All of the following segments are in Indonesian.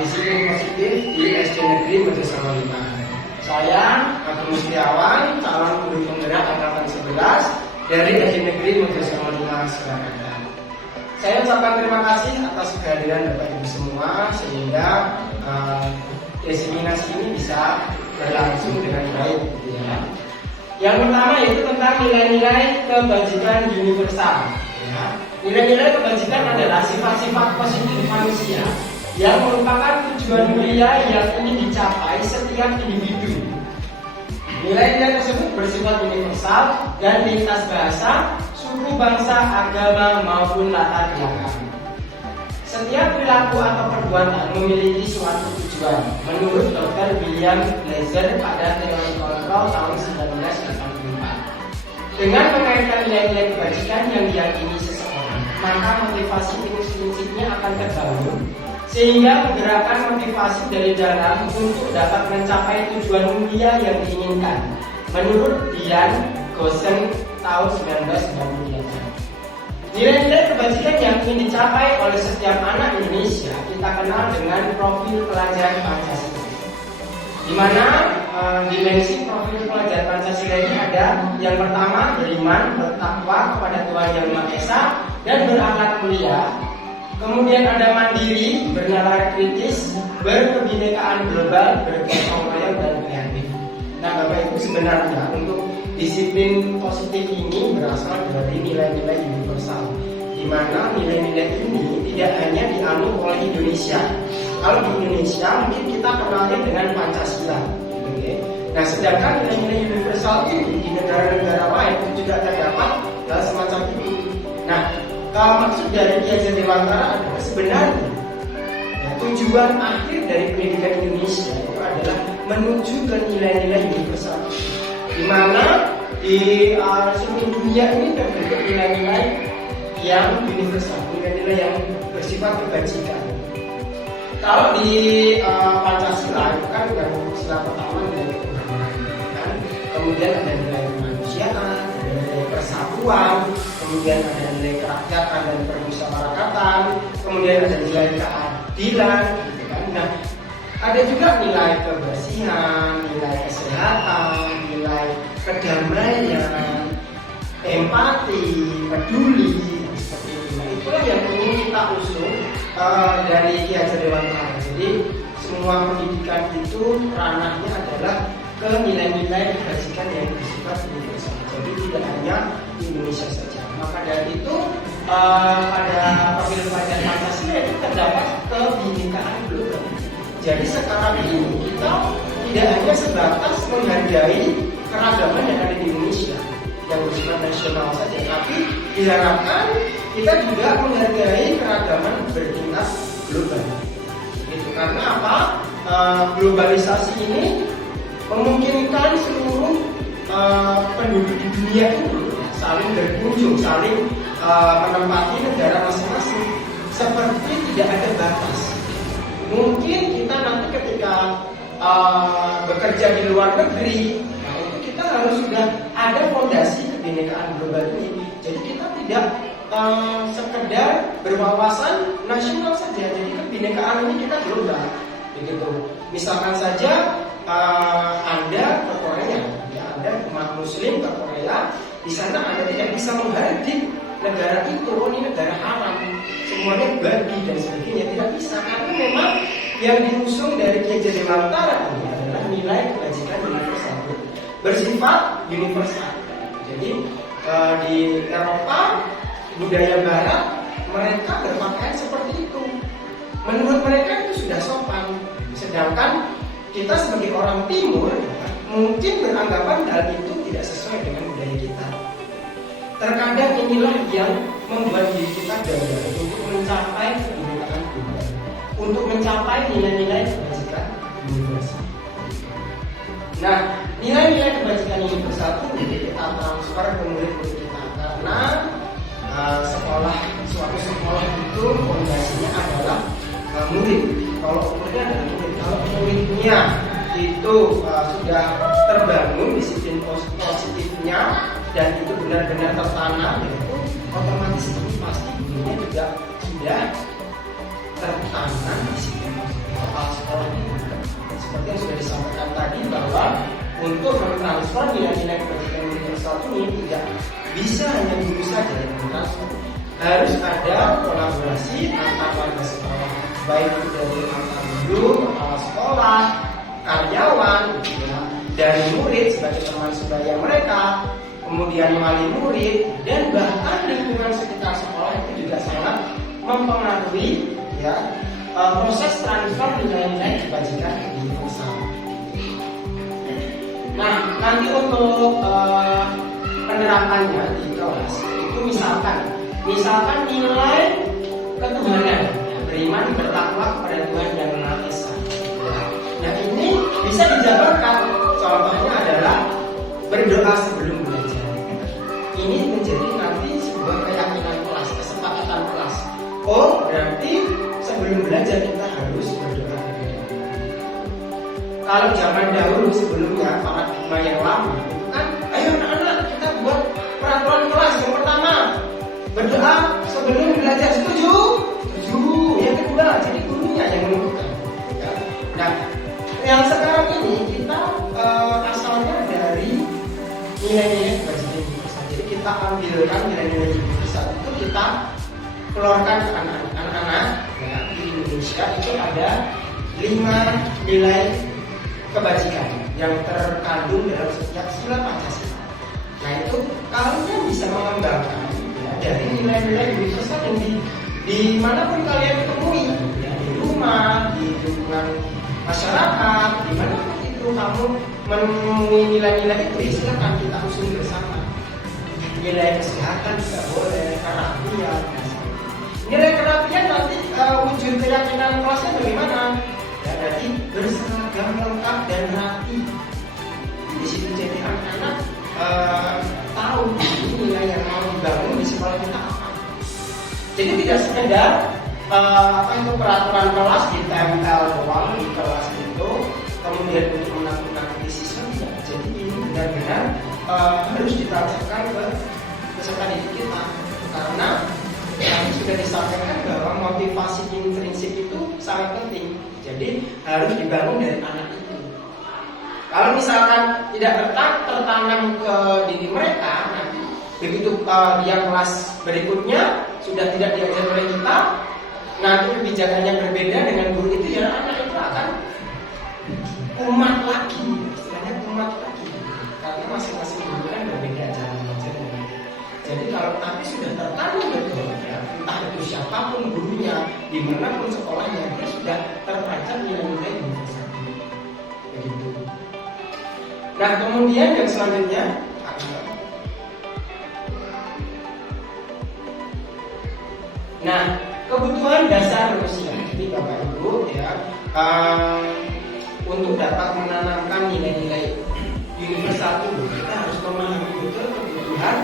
disiplin positif di SD Negeri Madrasah Lima. Saya Agung Mustiawan, calon guru penggerak angkatan 11 dari SD Negeri Madrasah Lima Surakarta. Saya ucapkan terima kasih atas kehadiran Bapak Ibu semua sehingga diseminasi ini bisa berlangsung dengan baik, gitu ya. Yang pertama yaitu tentang nilai-nilai kebajikan universal. Ya. Nilai-nilai kebajikan adalah sifat-sifat positif manusia yang merupakan tujuan mulia yang ingin dicapai setiap individu. Nilai-nilai tersebut bersifat universal dan lintas bahasa, suku, bangsa, agama maupun latar belakang. Setiap perilaku atau perbuatan memiliki suatu tujuan. Menurut Dr. William Blazer pada teori kontrol tahun 1984. Dengan mengaitkan nilai-nilai kebajikan yang diyakini seseorang, maka motivasi intrinsiknya akan terbangun sehingga menggerakkan motivasi dari dalam untuk dapat mencapai tujuan mulia yang diinginkan. Menurut Dian Gosen tahun 1998. Nilai-nilai kebajikan yang ingin dicapai oleh setiap anak Indonesia kita kenal dengan profil pelajar Pancasila. Di mana dimensi profil pelajar Pancasila ini ada yang pertama beriman, bertakwa kepada Tuhan Yang Maha Esa dan berakhlak mulia. Kemudian ada mandiri, bernalar kritis, berkebinekaan global, bergotong royong dan kreatif. Nah, Bapak Ibu, sebenarnya untuk disiplin positif ini berasal dari nilai-nilai universal, di mana nilai-nilai ini tidak hanya dianut oleh Indonesia. Kalau di Indonesia mungkin kita kenalnya dengan Pancasila, okay? Nah, sedangkan nilai-nilai universal ini di negara-negara lain juga terdapat hal semacam ini. Nah, maksud dari Ki Hajar Dewantara adalah sebenarnya tujuan akhir dari pendidikan Indonesia itu adalah menuju ke nilai-nilai universal, di mana di seluruh dunia ini terbentuk nilai-nilai yang universal, nilai-nilai yang bersifat kebajikan. Kalau di Pancasila itu kan sila pertama nilai keberagaman, kemudian ada nilai kemanusiaan, ada nilai persatuan, kemudian ada nilai kerakyatan dan permusyawaratan, kemudian ada nilai keadilan, gitu kan. Nah, ada juga nilai kebersihan, nilai kesehatan, nilai kedamaian, empati, peduli, seperti itu. Nah, itulah yang ingin kita usung dari Ki Hajar Dewantara. Jadi semua pendidikan itu ranahnya adalah ke nilai-nilai kebajikan yang bersifat universal. Jadi tidak hanya di Indonesia saja. Maka dari itu pada profil pelajar Pancasila itu terdapat kebinekaan global. Jadi sekarang ini kita tidak hanya sebatas menghargai keragaman yang ada di Indonesia yang bersifat nasional saja, tapi diharapkan kita juga menghargai keragaman bertingkat global. Itu karena apa? Globalisasi ini memungkinkan seluruh penduduk di dunia itu saling berkunjung, saling menempati negara masing-masing seperti tidak ada batas. Mungkin kita nanti ketika bekerja di luar negeri, nah itu kita harus sudah ada fondasi kebinekaan global ini. Jadi kita tidak sekedar berwawasan nasional saja. Jadi kebinekaan ini kita global, begitu. Misalkan saja Anda ke Korea, ya, Anda umat Muslim ke Korea, di sana Anda tidak bisa menghardik negara itu, oh ini negara haram, semuanya babi dan sebagainya, tidak bisa. Karena memang yang diusung dari Ki Hajar Dewantara ini adalah nilai kebajikan universal, bersifat universal. Jadi di Eropa, budaya Barat, mereka berpakaian seperti itu. Menurut mereka itu sudah sopan. Sedangkan kita sebagai orang Timur mungkin beranggapan hal itu tidak sesuai dengan budaya kita. Terkadang inilah yang membuat diri kita gagal untuk mencapai kebinekaan global, untuk mencapai nilai-nilai kebajikan universal. Nah, nilai-nilai kebajikan universal itu kita transfer ke murid-murid kita karena suatu sekolah itu fondasinya adalah murid. Kalau muridnya adalah murid, kalau muridnya itu sudah terbangun disiplin positifnya dan itu benar-benar tertanam, itu otomatis ini pasti gurunya juga sudah tertanam disiplin positif. untuk mentransfer nilai-nilai kebajikan universal ini tidak bisa hanya guru saja yang mentransfer. Harus ada kolaborasi antar warga sekolah, baik itu dari antar guru, kepala sekolah, karyawan, ya, dari murid sebagai teman sebaya mereka, kemudian wali murid, dan bahkan lingkungan sekitar sekolah itu juga sangat mempengaruhi ya proses transfer nilai-nilai kebajikan universal. Nah, nanti untuk penerapannya di kelas itu misalkan nilai ketuhanan, ya, beriman bertakwa kepada Tuhan dan Maha Esa. Nah, ini bisa dijabarkan. Contohnya adalah berdoa sebelum belajar. Ini menjadi nanti sebuah keyakinan kelas, kesepakatan kelas. Oh, berarti sebelum belajar kita harus berdoa. Kalau zaman dahulu sebelumnya paradigma yang lama itu kan, ayo anak-anak kita buat peraturan kelas yang pertama, berdoa sebelum belajar. Setuju? Setuju. Yang kedua, jadi gurunya yang menentukan. Ya. Nah, yang sekarang ini kita asalnya dari nilai-nilai kebajikan universal. Jadi kita ambilkan nilai-nilai universal itu kita keluarkan ke anak-anak ya, di Indonesia itu ada 5 nilai kebajikan yang terkandung dalam setiap sila Pancasila. Nah itu kalian bisa mengembangkan ya, dari nilai-nilai universal yang di manapun kalian temui ya, di rumah, di lingkungan masyarakat, di mana itu kamu menemui nilai-nilai itu, ya silakan kita usul bersama. Nilai kesehatan juga boleh, kerapian. Nilai kerapian nanti wujud keyakinan kelasnya bagaimana? Ya, berarti berseragam lengkap dan rapi. Di situ jadi anak-anak tahu ini nilai yang mau dibangun di sekolah kita apa. Jadi tidak sekedar itu peraturan kelas ditempel doang di kelas itu, kemudian untuk menakut-nakuti siswa tidak. Jadi ini benar-benar harus ditampilkan ke peserta didik kita, karena yang sudah disampaikan bahwa motivasi intrinsik itu sangat penting. Jadi harus dibangun dari anak itu. Kalau misalkan tidak tertanam ke diri mereka, nanti begitu dia kelas berikutnya sudah tidak diajar oleh kita, nanti kebijakannya berbeda dengan guru itu, ya anak itu akan umat lagi, istilahnya umat lagi, karena masing-masing guru kan berbeda cara mengajarnya. Jadi kalau tapi sudah tertanam betul, ya, entah itu siapapun gurunya, dimanapun sekolahnya, dia sudah terpacak nilai-nilai universal. Begitu. Nah kemudian yang selanjutnya, nah kebutuhan dasar manusia. Jadi Bapak Ibu ya, untuk dapat menanamkan nilai-nilai universal itu kita harus memahami betul kebutuhan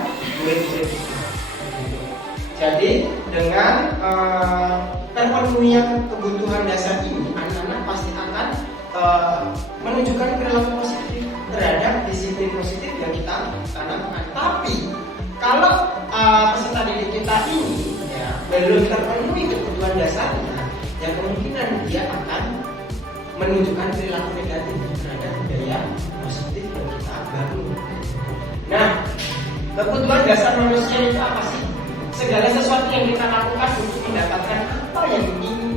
murid-murid kita. Jadi dengan terpenuhinya kebutuhan dasar ini, anak-anak pasti akan menunjukkan perilaku positif terhadap disiplin positif yang kita tanamkan. Tapi kalau peserta didik kita ini ya, belum terpenuhi kebutuhan dasarnya, ya kemungkinan dia akan menunjukkan perilaku negatif terhadap budaya positif yang kita bangun. Nah, kebutuhan dasar manusia itu apa sih? Segala sesuatu yang kita lakukan untuk mendapatkan apa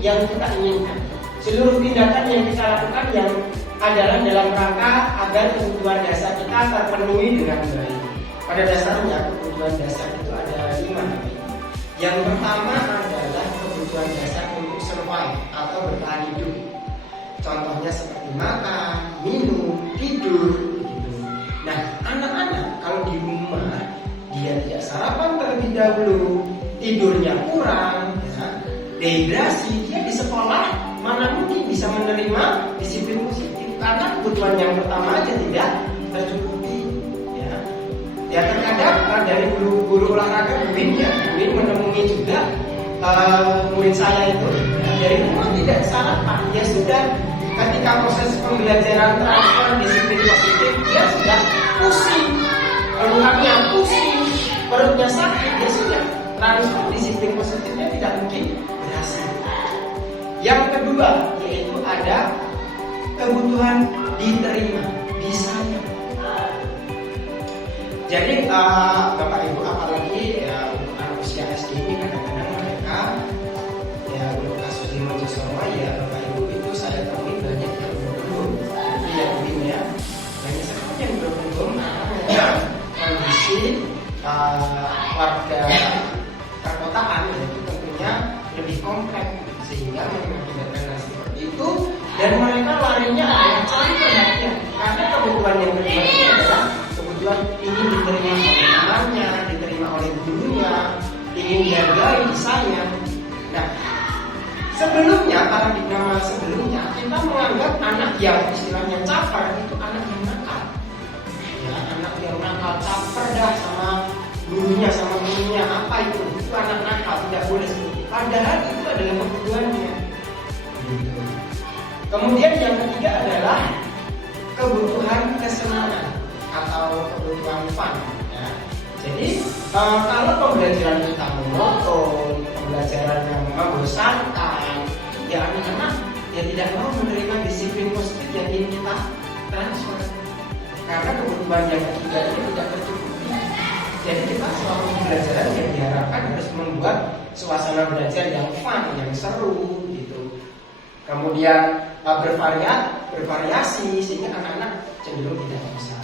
yang kita inginkan. Seluruh tindakan yang kita lakukan yang adalah dalam rangka agar kebutuhan dasar kita terpenuhi dengan baik. Pada dasarnya kebutuhan dasar itu ada 5. Yang pertama adalah kebutuhan dasar untuk survive atau bertahan hidup. Contohnya seperti makan, minum, tidur, gitu. Nah, anak-anak kalau di rumah dia tidak sarapan terlebih dahulu, tidurnya kurang, ya, dehidrasi, dia di sekolah mana mungkin bisa menerima disiplin positif karena kebutuhan yang pertama aja tidak tercukupi. Ya terkadang dari guru olahraga Win menemui juga murid saya itu dari rumah tidak sarapan, dia sudah ketika proses pembelajaran transfer disiplin positif dia sudah pusing, keluhannya pusing, perutnya sakit, dia sudah transfer disiplin positifnya tidak mungkin berhasil. Yang kedua yaitu ada kebutuhan diterima, disayang. Jadi Bapak Ibu, apalagi ya untuk anak usia SD ini kadang-kadang mereka ya untuk kasus di Montessori ya Bapak Ibu itu saya temui banyak yang belum ya mungkin ya banyak sekali yang belum kondisi warga perkotaan itu tentunya lebih kompleks sehingga mengakibatkan hal seperti itu dan mereka larinya adalah cari perhatian karena kebutuhan yang kedua ini adalah kebutuhan ingin diterima oleh temannya, diterima oleh gurunya, ingin dihargai, disayang. Nah, sebelumnya paradigma sebelumnya kita menganggap anak yang istilahnya caper itu anak yang nakal, ya anak yang nakal caper dah sama gurunya sama gurunya apa itu anak nakal tidak boleh seperti itu. Padahal itu adalah kebutuhannya. Kemudian yang ketiga adalah kebutuhan kesenangan atau kebutuhan fun. Ya. Jadi kalau pembelajaran kita monoton, pembelajaran yang membosankan, ya anak-anak ya tidak mau menerima disiplin positif yang ingin kita transfer. Karena kebutuhan yang ketiga ini tidak tercukupi. Jadi kita selama pembelajaran yang diharapkan harus membuat suasana belajar yang fun, yang seru gitu. Kemudian bervariasi sehingga anak-anak cenderung tidak bosan.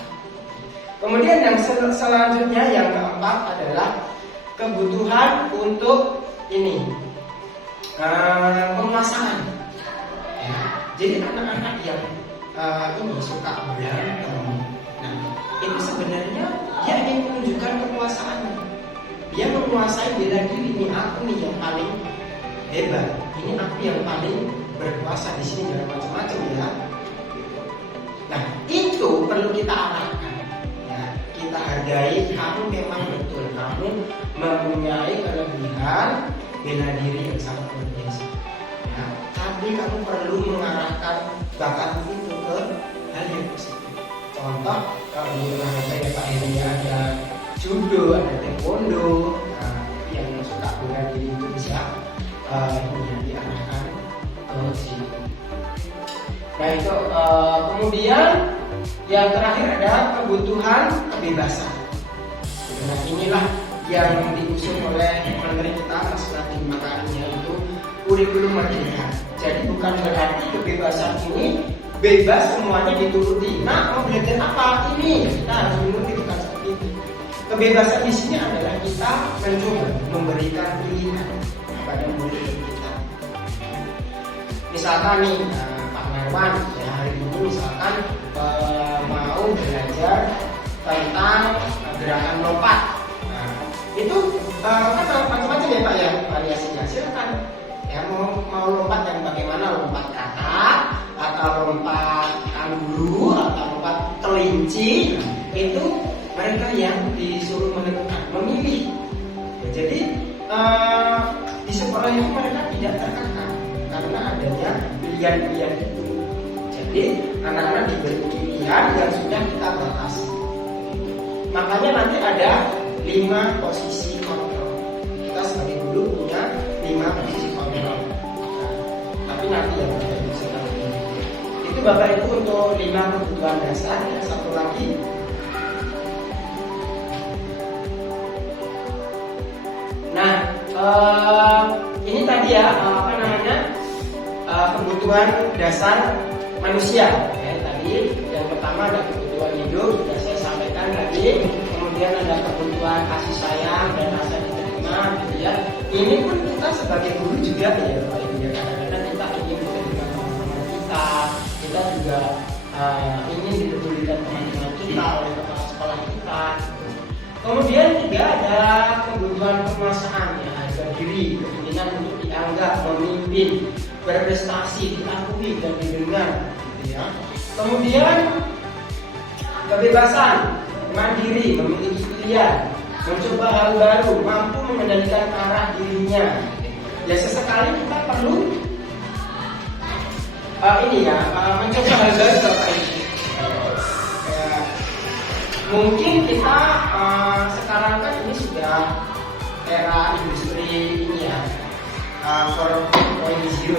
Kemudian yang selanjutnya yang keempat adalah kebutuhan untuk ini penguasaan. Ya. Jadi anak-anak yang ini suka berantem, nah itu sebenarnya dia ingin menunjukkan kekuasaannya. Dia menguasai bela diri, ini aku nih yang paling hebat, ini aku yang paling berkuasa di sini dan macam-macam ya. Nah itu perlu kita arahkan. Kita hargai, kamu memang betul, kamu mempunyai kelebihan bela diri yang sangat luar biasa. Ya, tapi kamu perlu mengarahkan bakat itu ke hal yang positif. Contoh, kalau di rumah saya Pak Heri ada judo, ada taekwondo, yang suka bela diri itu bisa diarahkan ke situ. Nah itu kemudian yang terakhir ada kebutuhan kebebasan. Nah inilah yang diusung oleh Menteri kita Mas Nadiem Makarim, yaitu kurikulum merdeka. Jadi bukan berarti kebebasan ini bebas semuanya dituruti. Nah mau belajar apa ini kita harus menuruti, bukan seperti itu. Kebebasan di sini adalah kita mencoba memberikan pilihan kepada murid kita. Misalkan nih Pak Marwan ya hari ini misalkan mau belajar tentang gerakan lompat. Nah, itu kan macam-macam ya Pak ya variasinya. Silakan ya mau lompat yang bagaimana, lompat kakak atau lompat kanguru atau lompat kelinci. Itu mereka yang disuruh menentukan, memilih. Ya, jadi di sekolah itu mereka tidak terkekang karena adanya pilihan-pilihan itu. Jadi anak-anak diberi pilihan yang sudah kita batasi. Makanya nanti ada 5 posisi kontrol. Kita sebagai guru punya 5 posisi kontrol. Nah, tapi nanti yang terjadi seperti ini. Itu Bapak Ibu untuk 5 kebutuhan dasar. Yang satu lagi. Nah, ini tadi ya apa namanya kebutuhan dasar manusia. Ya, tadi yang pertama ada kebutuhan hidup, sudah saya sampaikan tadi. Kemudian ada kebutuhan kasih sayang dan rasa diterima, gitu ya. Ini pun kita sebagai guru juga ya, Pak Ibu ya. Kadang-kadang kita ingin diterima teman-teman kita juga ingin dipedulikan teman-teman kita oleh kepala sekolah kita. Kemudian juga ada kebutuhan penguasaan ya, harga diri, keinginan untuk dianggap, memimpin, berprestasi, diakui dan didengar, gitu ya. Kemudian kebebasan, mandiri, memiliki pilihan, mencoba hal baru, mampu mengendalikan arah dirinya. Ya sesekali kita perlu mencoba hal baru Bapak Ibu. Mungkin kita sekarang kan ini sudah era industri ini ya, 4.0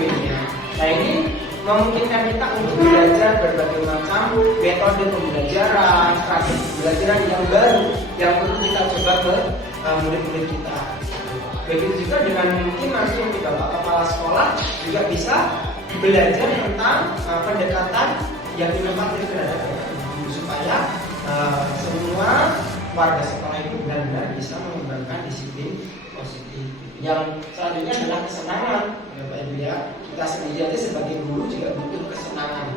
ini ya. Nah ini memungkinkan kita untuk belajar berbagai macam metode pembelajaran, strategi pembelajaran yang baru yang perlu kita coba ke murid-murid kita. Begitu juga dengan mungkin nanti yang Bapak Kepala Sekolah juga bisa belajar tentang pendekatan yang inovatif terhadap guru supaya semua warga sekolah itu benar-benar bisa mengembangkan disiplin positif. Yang selanjutnya adalah kesenangan, Bapak Ibu ya. Kita sendiri aja sebagai guru juga butuh kesenangan.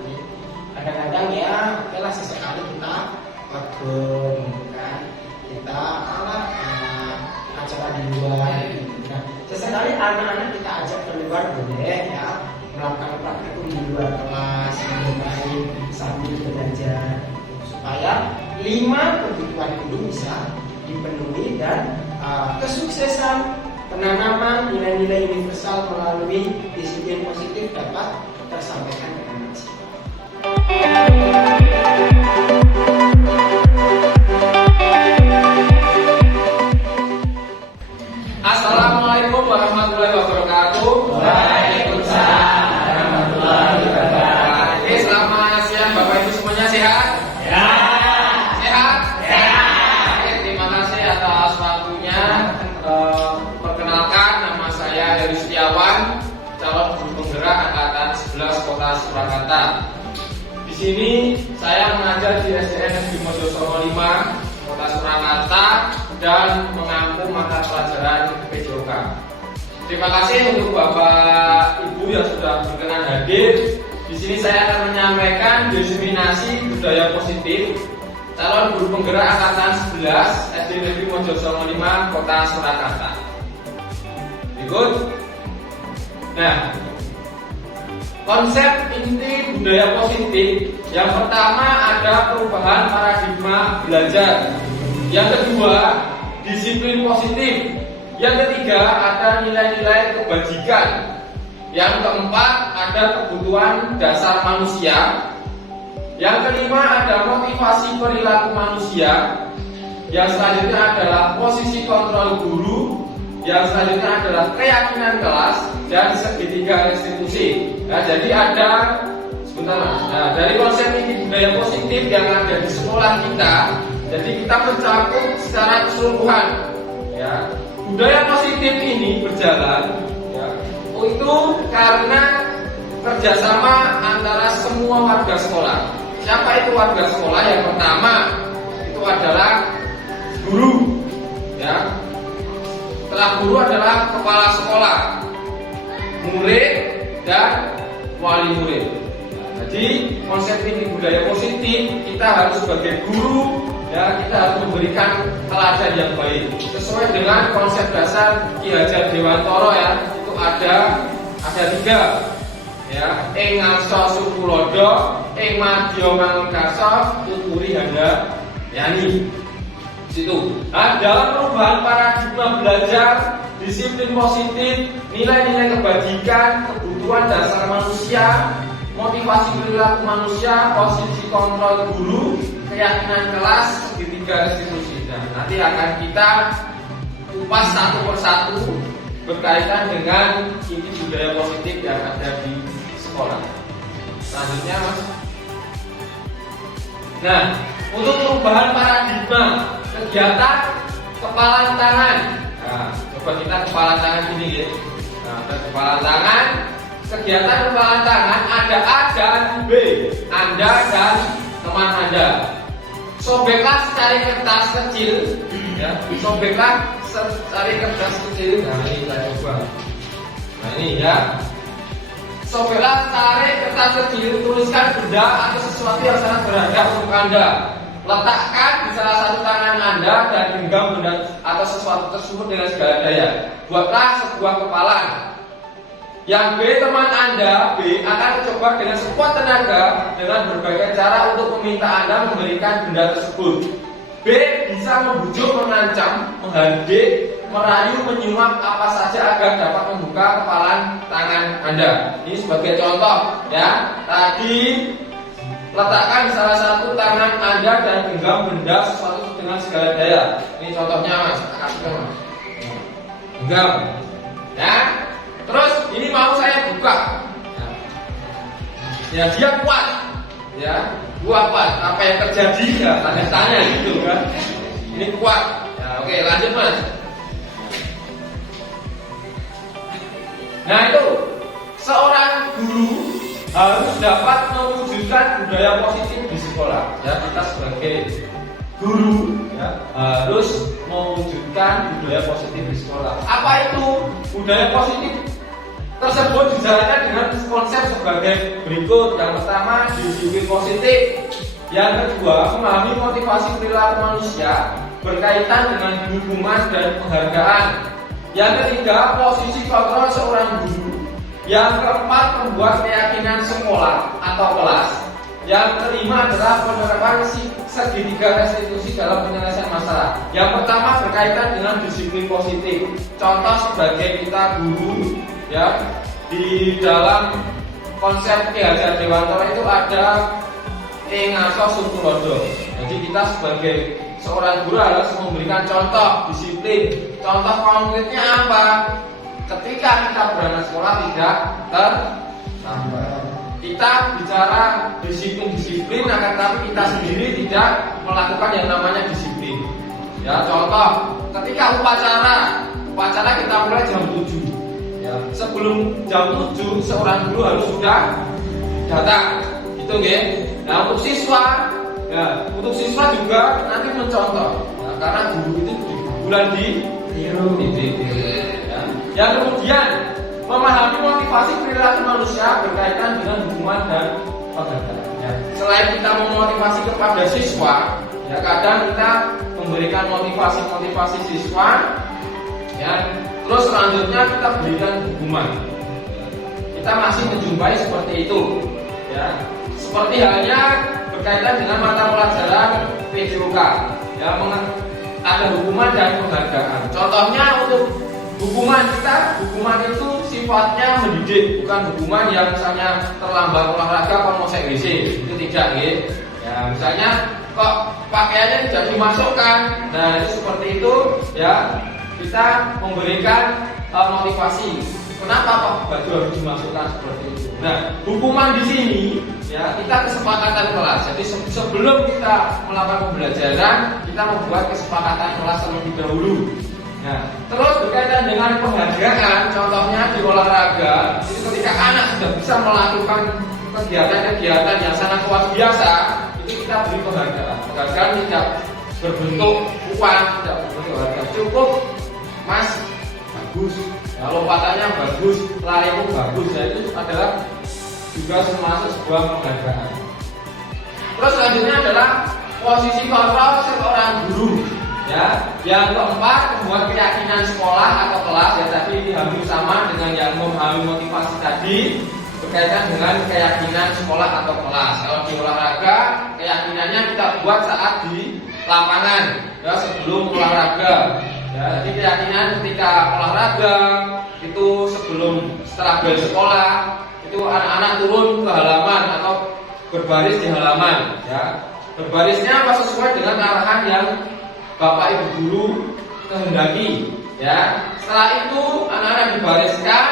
Kadang-kadang ya, oke lah sesekali kita magang, kan? Kita acara di luar. Nah, sesekali anak-anak kita ajak keluar boleh ya, melakukan praktikum di luar kelas, bermain sambil belajar, supaya 5 kebutuhan guru bisa dipenuhi dan kesuksesan penanaman nilai-nilai universal melalui disiplin positif dapat tersampaikan dengan maksimal. Assalamualaikum warahmatullahi wabarakatuh. Waalaikumsalam warahmatullahi wabarakatuh. Oke, selamat siang Bapak Ibu semuanya, sehat? Ya. Sehat? Sehat. Oke, terima kasih atas waktunya. Perkenalkan, nama saya Heri Setiawan, calon guru penggerak angkatan 11 Kota Surakarta. Di sini saya mengajar di SDN Negeri Mojosongo 5 Kota Surakarta dan mengampu mata pelajaran PJOK. Terima kasih untuk Bapak Ibu yang sudah berkenan hadir. Di sini saya akan menyampaikan diseminasi budaya positif calon guru penggerak angkatan 11 SD Negeri Mojosongo 5 Kota Surakarta. Berikut. Nah, konsep inti budaya positif yang pertama ada perubahan paradigma belajar. Yang kedua, disiplin positif. Yang ketiga, ada nilai-nilai kebajikan. Yang keempat, ada kebutuhan dasar manusia. Yang kelima, ada motivasi perilaku manusia. Yang selanjutnya adalah posisi kontrol guru. Yang selanjutnya adalah keyakinan kelas dan segitiga restitusi. Nah, jadi ada sebentar Mas. Nah, dari konsep ini budaya positif yang ada di sekolah kita, jadi kita mencakup secara keseluruhan. Ya, budaya positif ini berjalan. Ya, itu karena kerjasama antara semua warga sekolah. Siapa itu warga sekolah? Yang pertama itu adalah guru. Ya. Setelah guru adalah kepala sekolah, murid dan wali murid. Jadi konsep ini budaya positif, kita harus sebagai guru ya, kita harus memberikan teladan yang baik sesuai dengan konsep dasar Ki Hajar Dewantara ya. Itu ada 3 ya, ing ngarsa sukulodo, ing madya mangkasa, tuturi handa yani. Situ. Nah, dalam perubahan paradigma belajar, disiplin positif, nilai-nilai kebajikan, kebutuhan dasar manusia, motivasi perilaku manusia, posisi kontrol guru, keyakinan kelas, segitiga restitusi. Nah, nanti akan kita kupas satu persatu berkaitan dengan inti budaya positif yang ada di sekolah. Selanjutnya, Mas. Nah, untuk perubahan paradigma kegiatan kepalan tangan. Nah, coba kita kepalan tangan ini ya. Nah, ada kepalan tangan. Kegiatan kepalan tangan ada A dan B. Anda dan teman Anda. Sobeklah secari kertas kecil. Ya, sobeklah secari kertas kecil. Nah, ini saya coba. Nah, ini ya. Sobeklah secari kertas kecil. Tuliskan benda atau sesuatu yang sangat berharga untuk Anda. Letakkan di salah satu tangan Anda dan genggam benda atau sesuatu tersebut dengan segala daya. Buatlah sebuah kepalan. Yang B, teman Anda B akan mencoba dengan sekuat tenaga dengan berbagai cara untuk meminta Anda memberikan benda tersebut. B bisa membujuk, mengancam, menghardik, merayu, menyuap apa saja agar dapat membuka kepalan tangan Anda. Ini sebagai contoh ya. Tadi letakkan di salah satu tangan Anda dan genggam benda sesuatu dengan segala daya. Ini contohnya Mas, kasihkan Mas. Genggam. Ya. Terus ini mau saya buka. ya dia kuat, ya kuat. Apa yang terjadi ya tanya gitu kan. Ini kuat. Ya, oke, lanjut Mas. Nah itu seorang guru harus dapat mewujudkan budaya positif di sekolah. Ya kita sebagai guru ya, harus mewujudkan budaya positif di sekolah. Apa itu budaya positif? Tersebut dijalankan dengan konsep sebagai berikut. Yang pertama, disiplin positif. Yang kedua, memahami motivasi perilaku manusia berkaitan dengan dukungan dan penghargaan. Yang ketiga, posisi kontrol seorang guru. Yang keempat, membuat keyakinan sekolah atau kelas. Yang kelima adalah penerapan segitiga restitusi dalam penyelesaian masalah. Yang pertama berkaitan dengan disiplin positif. Contoh sebagai kita guru, ya di dalam konsep Ki Hajar Dewantara itu ada Ngaso Sutulodo. Jadi kita sebagai seorang guru harus memberikan contoh disiplin. Contoh konkretnya apa? Ketika kita berangkat sekolah tidak terlambat. Kita bicara disiplin, akan tapi kita sendiri tidak melakukan yang namanya disiplin. Ya contoh, ketika upacara kita mulai jam 7. Ya, sebelum jam 7 seorang guru harus sudah datang, gitu nggih. Nah untuk siswa juga nanti mencontoh, nah, karena guru itu bulan ditiru. Ya. Yang kemudian memahami motivasi perilaku manusia berkaitan dengan hubungan dan penghargaan. Ya. Selain kita memotivasi kepada siswa, ya kadang kita memberikan motivasi siswa, ya. Terus selanjutnya kita berikan hukuman. Kita masih menjumpai seperti itu, ya. Seperti halnya berkaitan dengan mata pelajaran PJOK, ya, ada hukuman dan penghargaan. Contohnya untuk hukuman itu sifatnya mendidik, bukan hukuman yang misalnya terlambat olahraga kalau mau WC, itu tidak, gitu. Ya, misalnya kok pakaiannya tidak dimasukkan, nah itu seperti itu, ya. Kita memberikan motivasi. Kenapa kok baju harus dimasukkan seperti itu? Nah, hukuman di sini ya kita kesepakatan kelas. Jadi sebelum kita melakukan pembelajaran, kita membuat kesepakatan kelas terlebih dahulu. Nah, terus berkaitan dengan penghargaan, contohnya di olahraga, itu ketika anak sudah bisa melakukan kegiatan-kegiatan yang sangat luar biasa, itu kita beri penghargaan. Penghargaan tidak berbentuk uang, tidak berbentuk harga, cukup Mas, bagus, ya, lompatannya bagus, larimu bagus, ya itu adalah juga termasuk sebuah penghargaan. Terus selanjutnya adalah posisi kontrol seorang guru, ya. Yang keempat, membuat keyakinan sekolah atau kelas, ya tadi hampir sama dengan yang memahami motivasi tadi, berkaitan dengan keyakinan sekolah atau kelas. Kalau di olahraga, keyakinannya kita buat saat di lapangan, ya sebelum olahraga. Ya, jadi keyakinan ketika olahraga itu setelah bel sekolah itu anak-anak turun ke halaman atau berbaris di halaman. Ya, berbarisnya apa sesuai dengan arahan yang Bapak Ibu guru kehendaki. Ya, setelah itu anak-anak dibariskan.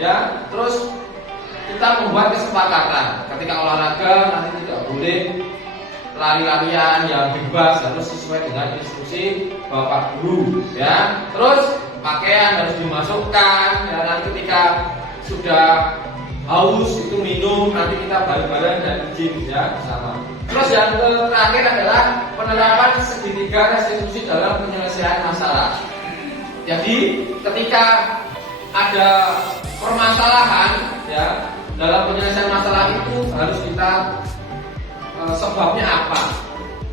Ya, terus kita membuat kesepakatan ketika olahraga nanti tidak boleh lari-larian yang bebas, harus sesuai dengan instruksi Bapak Guru, ya. Terus pakaian harus dimasukkan, ya. Nanti ketika sudah haus itu minum, nanti kita bareng-bareng dan izin, ya, bersama. Terus yang terakhir adalah penerapan segitiga restitusi dalam penyelesaian masalah. Jadi ketika ada permasalahan, ya, dalam penyelesaian masalah itu harus kita sebabnya apa?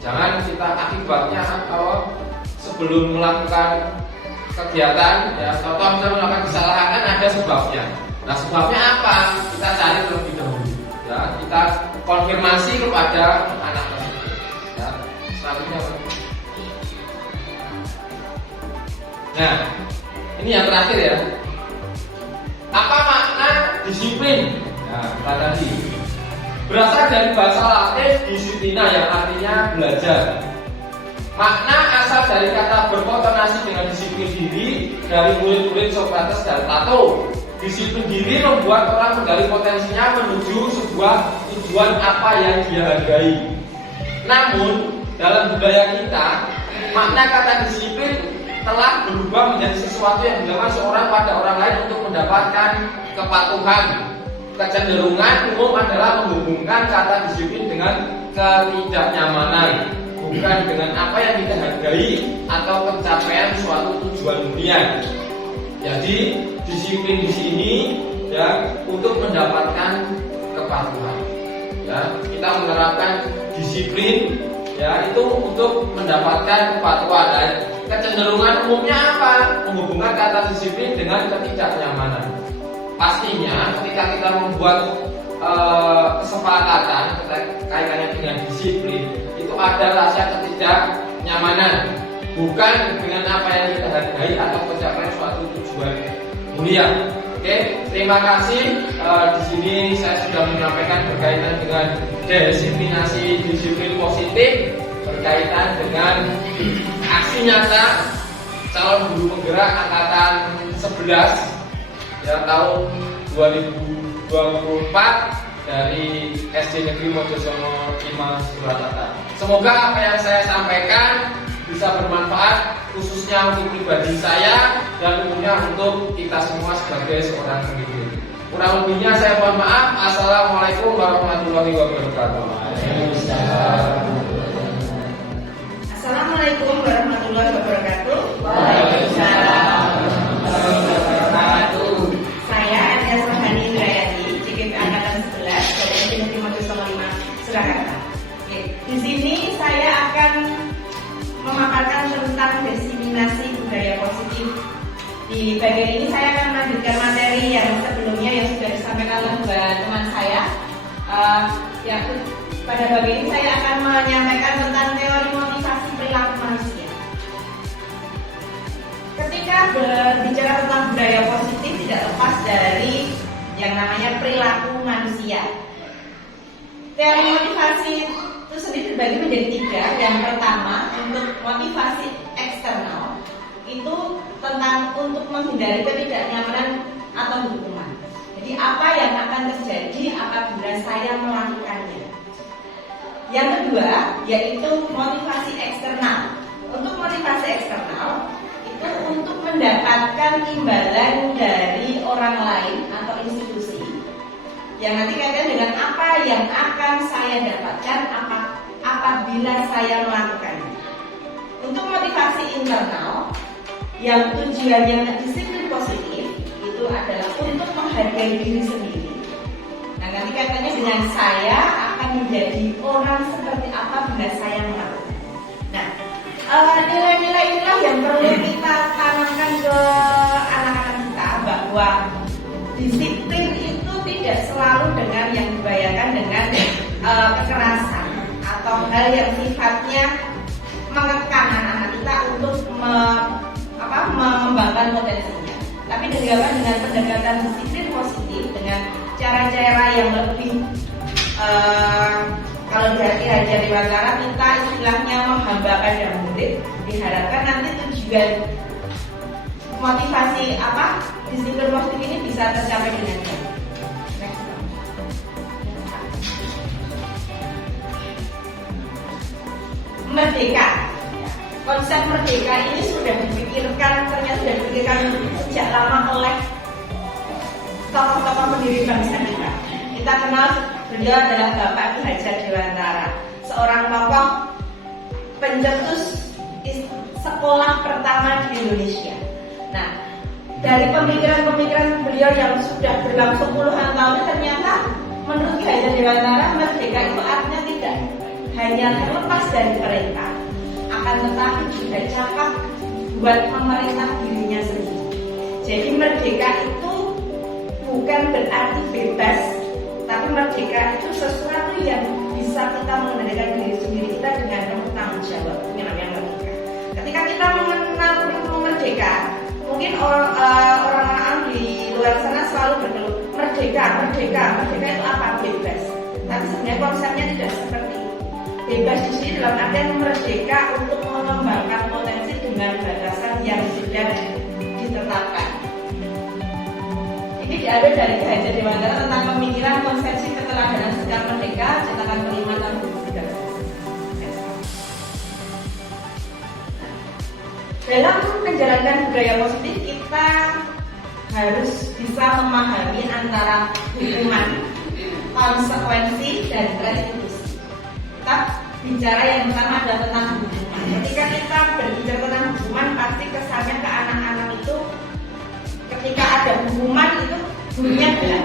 Jangan kita akibatnya atau sebelum melakukan kegiatan, ya contoh kita melakukan kesalahan kan ada sebabnya. Nah sebabnya apa? Kita cari terlebih dahulu. Ya kita konfirmasi kepada anak tersebut. Ya selanjutnya apa? Nah ini yang terakhir ya. Apa makna disiplin? Nah tadi berasal dari bahasa Latin disiplina yang artinya belajar. Makna asal dari kata berkonotasi dengan disiplin diri dari murid-murid Socrates dan Plato. Disiplin diri membuat orang menggali potensinya menuju sebuah tujuan apa yang dia hargai. Namun, dalam budaya kita, makna kata disiplin telah berubah menjadi sesuatu yang dilakukan seorang pada orang lain untuk mendapatkan kepatuhan. Kecenderungan umum adalah menghubungkan kata disiplin dengan ketidaknyamanan, bukan dengan apa yang kita hargai atau pencapaian suatu tujuan dunia. Jadi disiplin di sini ya untuk mendapatkan kepatuhan. Ya, kita menerapkan disiplin ya itu untuk mendapatkan kepatuhan. Dan kecenderungan umumnya apa? Menghubungkan kata disiplin dengan ketidaknyamanan. Pastinya ketika kita membuat kesepakatan kaitannya dengan disiplin itu ada rasa ketidaknyamanan, bukan dengan apa yang kita hargai atau pencapaian suatu tujuan mulia. Oke, terima kasih. Di sini saya sudah menyampaikan berkaitan dengan disiplinasi disiplin positif berkaitan dengan aksi nyata calon guru penggerak angkatan 11 ya tahun 2024 dari SD Negeri Mojosono 5 Surakarta. Semoga apa yang saya sampaikan bisa bermanfaat khususnya untuk pribadi saya dan umumnya untuk kita semua sebagai seorang pendidik. Kurang lebihnya saya mohon maaf. Assalamualaikum warahmatullahi wabarakatuh. Assalamualaikum warahmatullahi wabarakatuh. Saya Anda Sohani Indrayati, CGP Angkatan 11 dari SD Negeri Mojosono 5 Surakarta. Di sini saya akan memaparkan tentang diseminasi budaya positif. Di bagian ini saya akan melanjutkan materi yang sebelumnya yang sudah disampaikan oleh teman saya. Pada bagian ini saya akan menyampaikan tentang teori motivasi perilaku manusia. Ketika berbicara tentang budaya positif tidak lepas dari yang namanya perilaku manusia. Teori motivasi itu sendiri dibagi menjadi 3. Yang pertama untuk motivasi eksternal itu tentang untuk menghindari ketidaknyamanan atau hukuman. Jadi apa yang akan terjadi apabila saya melakukannya. Yang kedua yaitu motivasi eksternal. Untuk motivasi eksternal itu untuk mendapatkan imbalan dari orang lain atau institusi yang nanti kaitan dengan apa yang akan saya dapatkan apabila saya melakukannya. Untuk motivasi internal yang tujuannya disiplin positif itu adalah untuk menghargai diri sendiri. Nah nanti kaitannya dengan saya akan menjadi orang seperti apa bila saya melakukan. Nah nilai-nilai inilah yang perlu kita tanamkan ke anak-anak kita bahwa disiplin itu tidak selalu dengan yang dibayangkan dengan kekerasan atau hal yang sifatnya mengekang anak-anak kita untuk mengembangkan potensinya. Tapi dilakukan dengan pendekatan disiplin positif dengan cara-cara yang lebih kalau di hati Hajar Dewantara kita istilahnya menghambakan yang murid. Diharapkan nanti tujuan motivasi disiplin positif ini bisa tercapai dengan baik. Merdeka. Konsep merdeka ini sudah dipikirkan sejak lama oleh tokoh-tokoh pendiri bangsa kita. Kita kenal beliau adalah Bapak Ki Hajar Dewantara, seorang tokoh pencetus sekolah pertama di Indonesia. Nah, dari pemikiran-pemikiran beliau yang sudah berlangsung puluhan tahun ternyata menurut Ki Hajar Dewantara merdeka itu artinya tidak hanya terlepas dari perintah, akan tetapi juga cakap buat memerintah dirinya sendiri. Jadi merdeka itu bukan berarti bebas, tapi merdeka itu sesuatu yang bisa kita mengendalikan diri sendiri kita dengan penuh tanggung jawab. Ini namanya merdeka. Ketika kita mengenal merdeka, mungkin orang-orang di luar sana selalu berkeluh merdeka itu apa? Bebas. Tapi sebenarnya konsepnya tidak seperti itu. Bebas di sini dalam artian merdeka untuk mengembangkan potensi dengan batasan yang sudah ditetapkan. Ini diambil dari K.H. Dewantara tentang pemikiran konsepsi keteladanan secara merdeka, cetakan kelima tahun 2013. Dalam menjalankan budaya positif, kita harus bisa memahami antara hukuman, konsekuensi, dan restitusi. Kita bicara yang pertama adalah tentang hukuman. Ketika kita berbicara tentang hukuman, pasti kesannya ke anak-anak itu ketika ada hukuman itu bunyinya berat.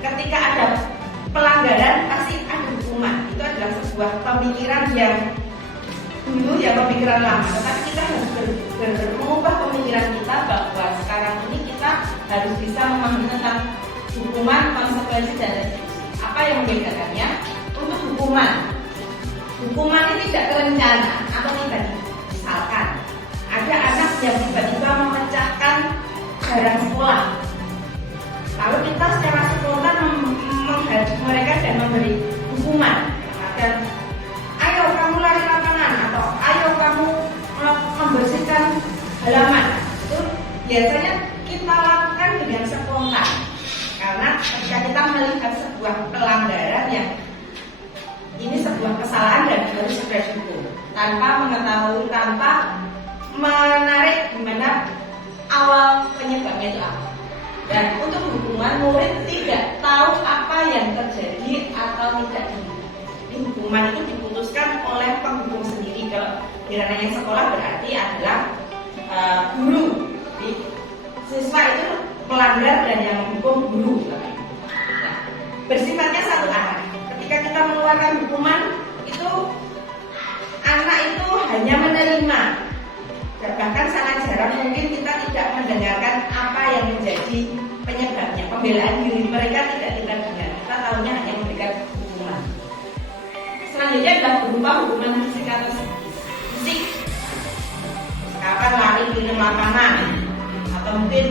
Ketika ada pelanggaran pasti ada hukuman. Itu adalah sebuah pemikiran yang dulu ya, pemikiran lama. Tetapi kita harus mengubah pemikiran kita bahwa sekarang ini kita harus bisa memahami tentang hukuman, konsekuensi, dan restitusi. Apa yang membedakannya? Untuk hukuman ini tidak terencana atau tiba-tiba. Misalkan ada anak yang tiba-tiba memecahkan barang sekolah, lalu kita secara spontan menghajar mereka dan memberi hukuman. Dan ayo kamu lari lapangan, atau ayo kamu membersihkan halaman. Itu biasanya kita lakukan dengan spontan, karena ketika kita melihat sebuah pelanggaran yang ini sebuah kesalahan dan harus segera dihukum, tanpa mengetahui, tanpa menarik gimana awal penyebabnya itu apa. Dan untuk hukuman, murid tidak tahu apa yang terjadi atau tidak dilihat. Ini hukuman itu diputuskan oleh penghukum sendiri. Kalau di ranahnya sekolah berarti adalah guru. Jadi, siswa itu melanggar dan yang menghukum guru. Nah, bersifatnya satu arah. Ketika kita mengeluarkan hukuman, itu anak itu hanya menerima. Bahkan sangat jarang mungkin kita tidak mendengarkan apa yang menjadi penyebabnya. Pembelaan diri mereka tidak kita dengar. Kita tahunya hanya memberikan hukuman. Selanjutnya adalah berupa hukuman fisik atau fisik. Misalkan lari keliling lapangan, atau mungkin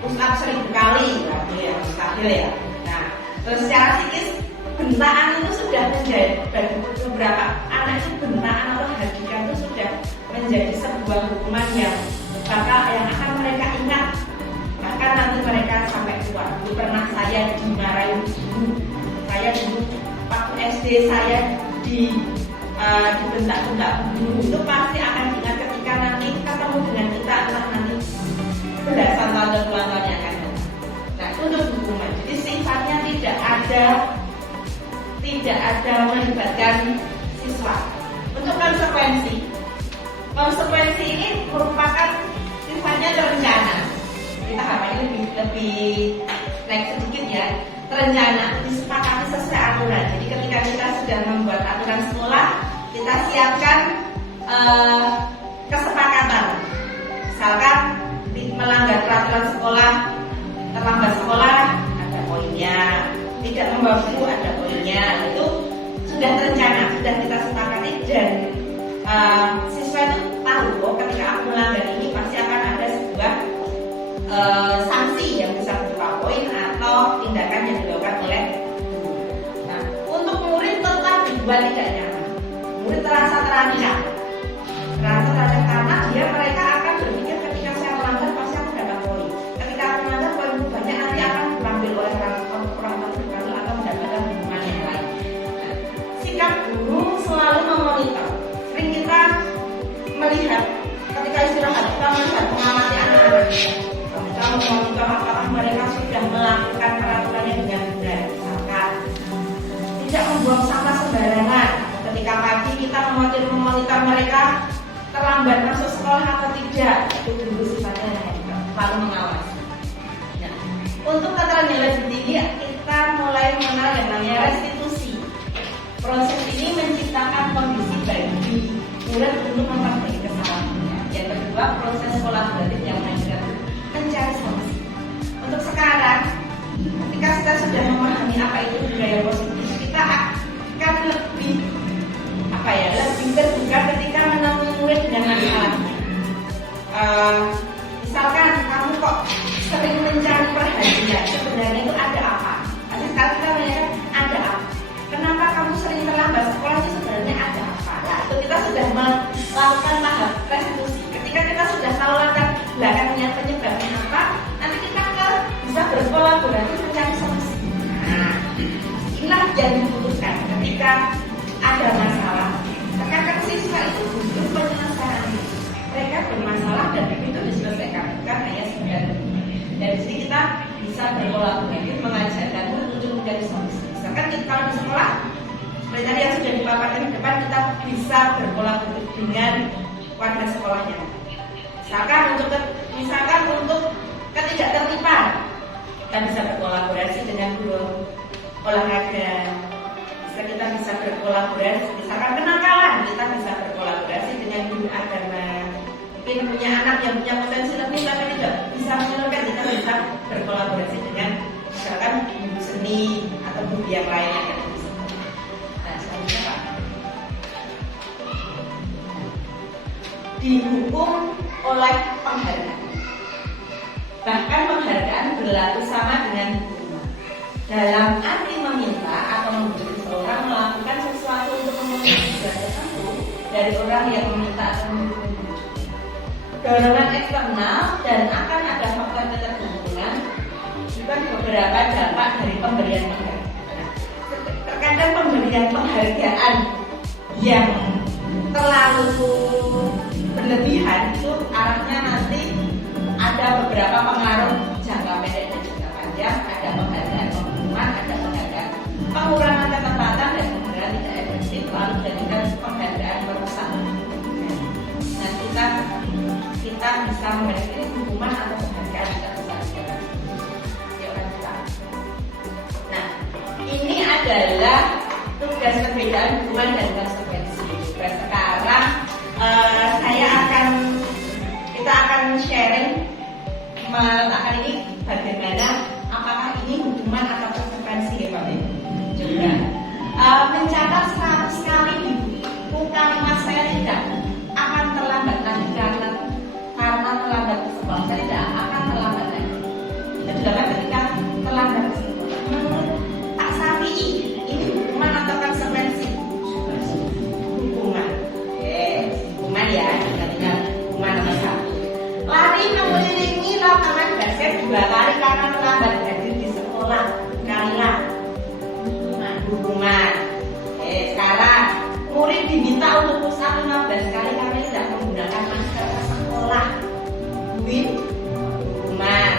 push up 1000 kali, berarti ya mustahil ya. Nah, terus secara psikis, bentaan itu sudah menjadi, bagi beberapa anak itu bentaan atau hadikan itu sudah menjadi sebuah hukuman yang akan mereka ingat, bahkan nanti mereka sampai tua. Dulu pernah saya dimarahin guru, saya dulu waktu SD saya dibentak-bentak guru, itu pasti akan diingat ketika nanti ketemu dengan kita, entah nanti belasan tahun dan puluhan tahun yang akan datang. Nah, untuk hukuman, jadi sifatnya tidak ada melibatkan siswa. Untuk konsekuensi ini merupakan sifatnya terencana. Kita tahapannya lebih naik sedikit ya. Terencana, disepakati sesuai aturan. Jadi ketika kita sudah membuat aturan sekolah, kita siapkan kesepakatan. Misalkan melanggar peraturan sekolah, terlambat sekolah, ada poinnya. Tidak membawa buku, ada poinnya. Itu sudah terencana, sudah kita sepakati, dan siswa itu tahu bahwa ketika aku melanggar ini pasti akan ada sebuah sanksi yang bisa berupa poin atau tindakan yang dilakukan oleh guru. Nah, untuk murid tetap dibuat tidak nyaman. Murid terasa terancam karena mereka akan berpikir ketika saya melanggar pasti aku dapat poin. Ketika aku melanggar poin banyak nanti akan diambil oleh orang terbaru atau mendapatkan hukuman yang lain. Nah, sikap guru selalu memonitor. Sering kita melihat ketika istirahat kita melihat mengamati anak-anak. Kita memonitor apakah mereka sudah melakukan peraturannya dengan benar. Misalkan tidak membuang sampah sembarangan. Ketika pagi kita memonitor mereka terlambat masuk sekolah atau tidak. Itu dulu sifatnya lalu mengawasi. Nah, untuk tataran yang lebih tinggi kita mulai mengenal yang namanya restitusi. Proses ini menciptakan kondisi bagi murid untuk memperbaiki kesalahannya. Yang kedua, proses kolaboratif yang mencari solusi. Untuk sekarang, ketika kita sudah memahami apa itu budaya positif, kita akan lebih terbuka ketika menemui murid dengan masalahnya. Misalkan kamu kok sering mencari perhatian, sebenarnya itu ada apa? Pasti sekali kita melihat ada apa? Kenapa kamu sering terlambat sekolah itu sebenarnya ada apa? Nah, itu kita sudah melakukan tahap restitusi. Ketika kita sudah tahu latar belakang ketika ada masalah, rekan-rekan siswa itu butuh penyelesaian. Mereka bermasalah dan itu diselesaikan, bukan hanya sekedar. Dari sini kita bisa berkolaborasi mengajarkan untuk menjadi solusi. Misalkan kalau di sekolah, seperti tadi yang sudah dipaparkan di depan, kita bisa berkolaborasi dengan warga sekolahnya. Misalkan untuk ketidaktertiban, kita bisa berkolaborasi dengan guru olahraga. Kita bisa berkolaborasi, misalkan kenakalan, kita bisa berkolaborasi dengan guru agama. Mungkin punya anak yang punya potensi lebih tapi tidak bisa menyalurkan, kita bisa berkolaborasi dengan misalkan guru seni atau guru yang lainnya. Nah, selanjutnya Pak, dihukum oleh penghargaan. Bahkan penghargaan berlaku sama dengan hukuman. Dalam arti meminta atau memberi seseorang melakukan sesuatu untuk memenuhi tujuan tertentu dari orang yang meminta atau mendukung. Dorongan eksternal dan akan ada faktor ketergantungan bukan beberapa dampak dari pemberian penghargaan. Terkadang pemberian penghargaan yang terlalu berlebihan itu arahnya nanti ada beberapa pengaruh jangka pendek dan jangka panjang. Ada penghargaan pengumuman, ada penghargaan pengurangan ketepatan dan penghargaan tidak efektif, lalu jadikan penghargaan perusahaan. Nah, kita bisa memberikan hukuman atau penghargaan kita bisa jalan. Nah, ini adalah tugas perbedaan hukuman dan konsekuensi. Sekarang kita akan sharing meletakkan ini bagaimana, apakah ini hukuman atau konsekuensi ya Pak Ibu. Juga mencatat 100 kali di buku kalimat saya tidak akan terlambat lagi karena terlambat ke sekolah. Saya tidak akan terlambat lagi. Itu dilakukan ketika terlambat ke sekolah. Menurut Pak Safi'i, ini hukuman atau konsekuensi? Hukuman. Hukuman ya, kita hukuman nomor 1. Lari mengelilingi lapangan basket 2 kali karena terlambat hadir di sekolah. Kalilah hukuman. Sekarang murid diminta untuk push up 15 kali karena tidak menggunakan masker ke sekolah. Hukuman.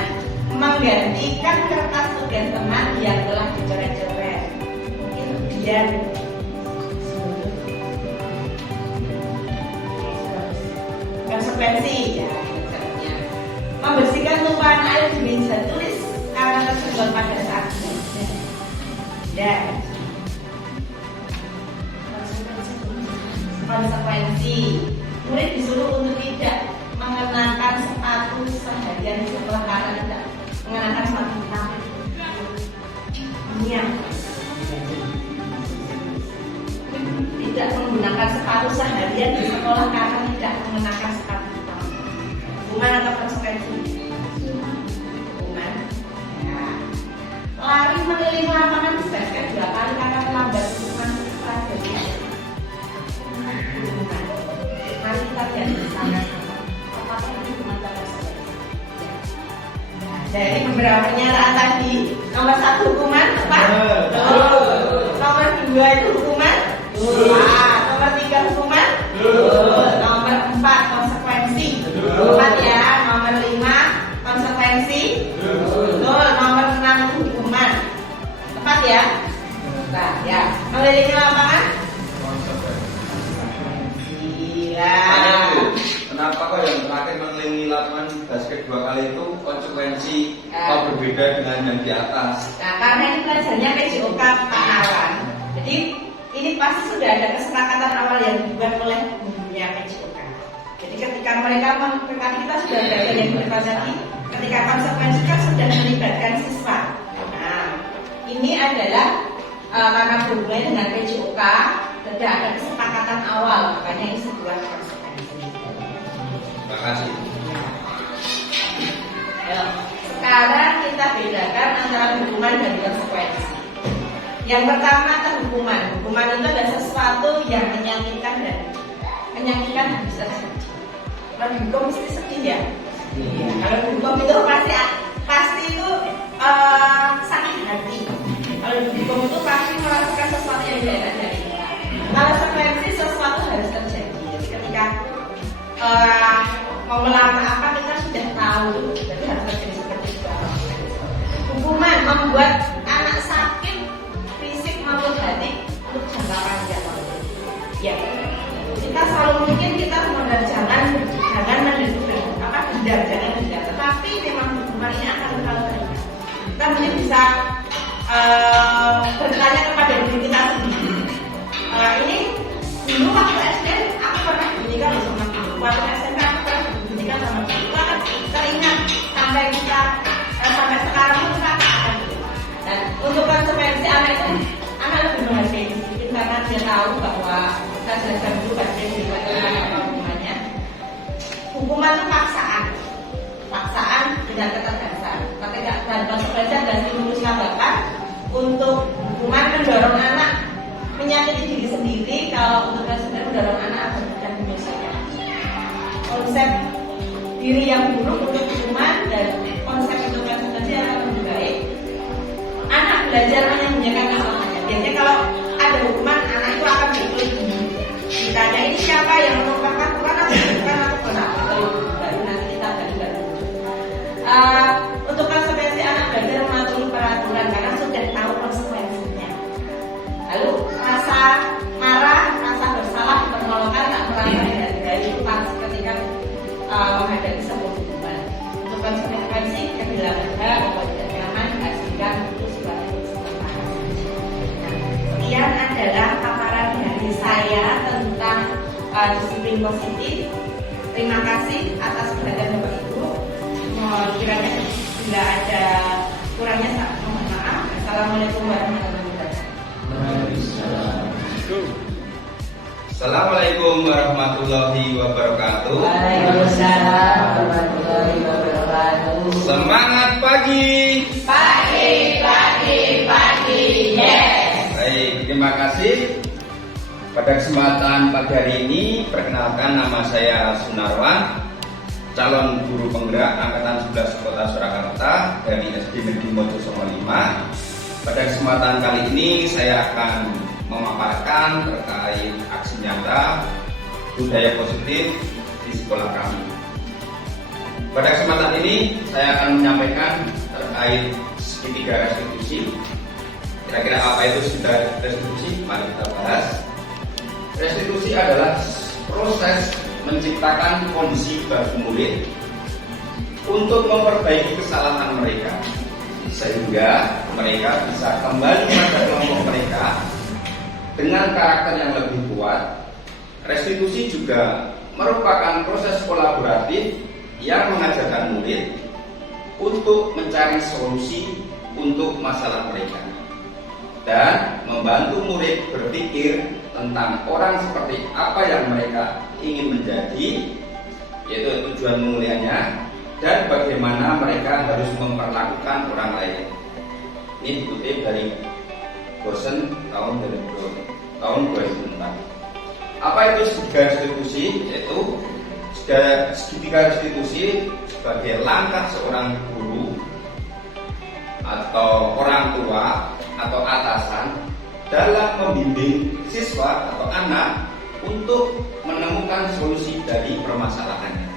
Menggantikan kertas tugas teman yang telah dicoret-coret. Kemudian konsekuensi ya, membersihkan tumpahan air di meja tulis karena tersenggol pada saat belajar. Dan konsekuensi, murid disuruh untuk tidak mengenakan sepatu seharian setelah karena tidak mengenakan sepatu hitam. Tidak menggunakan sepatu seharian di sekolah karena tidak mengenakan sepatu hitam. Hukuman atau konsekuensi? Hukuman. Ya. Lari mengelilingi lapangan basket 2 kali karena terlambat untuk masuk pelajaran. Hukuman. Mari kita lihat bersama apakah ini hukuman atau konsekuensi. Dari beberapa pernyataan tadi, nomor 1 hukuman apa? Nomor 2 itu hukuman. Nomor 3 hukuman. Nomor 4 konsekuensi. 4 ya. Nomor 5 konsekuensi. Nomor 6 itu hukuman. Tepat ya? Tepat ya. Mengelilingi lapangan. Kenapa kok yang terakhir mengelilingi lapangan basket 2 kali itu konsekuensi kok berbeda dengan yang di atas? Nah, karena ini pelajarannya PJOK Pak Narwan. Jadi ini pasti sudah ada kesepakatan awal yang dibuat oleh gurunya PJOK. Jadi ketika mereka kita sudah belajar yang berapa tadi, ketika konsekuensi kan sudah melibatkan siswa. Nah, ini adalah karena berhubungan dengan PJOK, sudah ada kesepakatan awal, makanya ini sebuah konsekuensi. Terima kasih. Sekarang kita bedakan antara hukuman dan konsekuensi. Yang pertama adalah hukuman. Hukuman itu adalah sesuatu yang menyakitkan dan menyakitkan bisa sedih. Kalau dihukum mesti sedih ya. Kalau dihukum itu pasti itu sakit hati. Kalau dihukum itu pasti merasakan sesuatu yang tidak enak. dia tahu bahwa kita jelaskan dulu bagaimana hukumannya. Hukuman itu paksaan dengan ketegasan. Dan konsekuensi adalah stimulus bapak untuk hukuman mendorong anak menyakiti diri sendiri. Kalau untuk konsekuensi mendorong anak agar tidak menyelesaikan konsep diri yang buruk untuk hukuman dan konsep untuk konsekuensi yang akan lebih baik. Anak belajar menyembunyikan kesalahannya. Biasanya kalau ada hukuman, anak itu akan betul ditanya ini siapa yang merupakan Tuhan atau bukan atau benar. Baru nanti kita balik. Untuk konsekuensi anak belajar mematuhi peraturan karena sudah tahu konsekuensinya. Lalu rasa marah, rasa bersalah, penolakan, tak merasa dihargai itu pasti ketika menghadapi sebuah hukuman. Untuk konsekuensi kehilangan hak, tidak nyaman, dihasilkan itu sebagai kesempatan. Sekian adalah paparan dari saya tentang disiplin positif. Terima kasih atas perhatian Bapak Ibu. Kiranya bila ada kurangnya saya mohon maaf. Assalamualaikum warahmatullahi wabarakatuh. Assalamualaikum warahmatullahi wabarakatuh. Waalaikumsalam warahmatullahi wabarakatuh. Semangat pagi. Pagi, yes. Baik, terima kasih. Pada kesempatan pagi hari ini, perkenalkan nama saya Sunarwan, calon guru penggerak angkatan 11 Kota Surakarta dari SD Negeri Mojosongo 5. Pada kesempatan kali ini saya akan memaparkan terkait aksi nyata budaya positif di sekolah kami. Pada kesempatan ini saya akan menyampaikan terkait segitiga restitusi. Kira-kira apa itu segitiga restitusi? Mari kita bahas. Restitusi adalah proses menciptakan kondisi bagi murid untuk memperbaiki kesalahan mereka sehingga mereka bisa kembali pada kelompok mereka dengan karakter yang lebih kuat. Restitusi juga merupakan proses kolaboratif yang mengajarkan murid untuk mencari solusi untuk masalah mereka dan membantu murid berpikir tentang orang seperti apa yang mereka ingin menjadi, yaitu tujuan mulianya, dan bagaimana mereka harus memperlakukan orang lain. Ini dikutip dari Bosen tahun 2004. Apa itu segitiga restitusi? Yaitu segitiga restitusi sebagai langkah seorang guru atau orang tua atau atasan dalam membimbing siswa atau anak untuk menemukan solusi dari permasalahannya.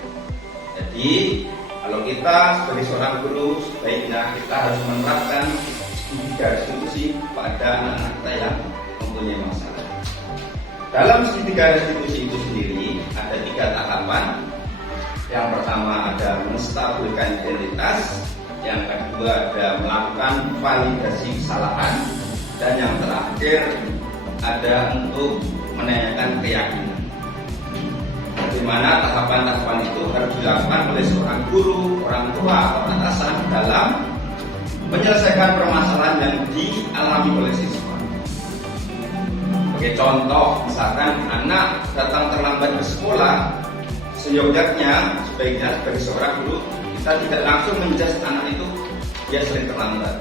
Jadi kalau kita sebagai seorang guru sebaiknya kita harus menerapkan segitiga restitusi pada anak-anak kita yang mempunyai masalah. Dalam segitiga restitusi itu sendiri ada 3 tahapan. Yang pertama ada menstabilkan identitas, yang kedua ada melakukan validasi kesalahan, dan yang terakhir ada untuk menanyakan keyakinan. Bagaimana tahapan-tahapan itu harus dilakukan oleh seorang guru, orang tua, atau atasan dalam menyelesaikan permasalahan yang dialami oleh siswa. Sebagai contoh, misalkan anak datang terlambat ke sekolah, seyogyanya sebaiknya sebagai seorang guru kita tidak langsung menjudge anak itu dia sering terlambat.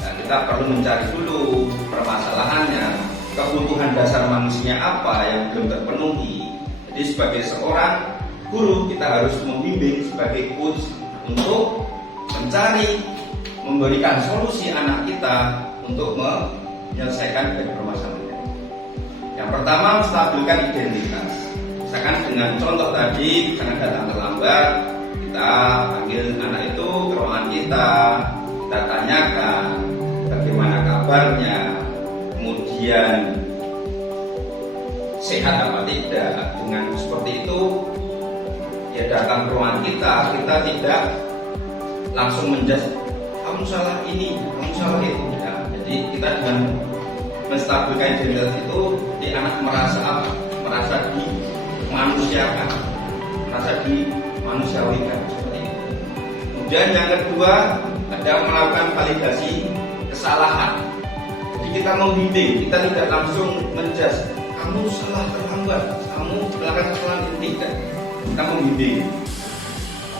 Nah, kita perlu mencari dulu permasalahannya, kebutuhan dasar manusia apa yang belum terpenuhi. Jadi sebagai seorang guru kita harus membimbing sebagai coach untuk mencari, memberikan solusi anak kita untuk menyelesaikan dari permasalahan. Yang pertama, menstabilkan identitas. Misalkan dengan contoh tadi, karena datang terlambat, kita panggil anak itu ke ruangan kita tanyakan bagaimana kabarnya, kemudian sehat apa tidak. Dengan seperti itu dia datang ke ruangan kita tidak langsung menjudge kamu salah ini, kamu salah itu ya. Jadi kita dengan menstabilkan identitas itu di anak merasa apa? Merasa dimanusiakan, merasa dimanusiawikan seperti itu. Kemudian yang kedua ada melakukan validasi kesalahan. Jadi kita membimbing, kita tidak langsung menjudge, kamu salah terlambat, kamu melakukan kesalahan ini, tidak. Kita membimbing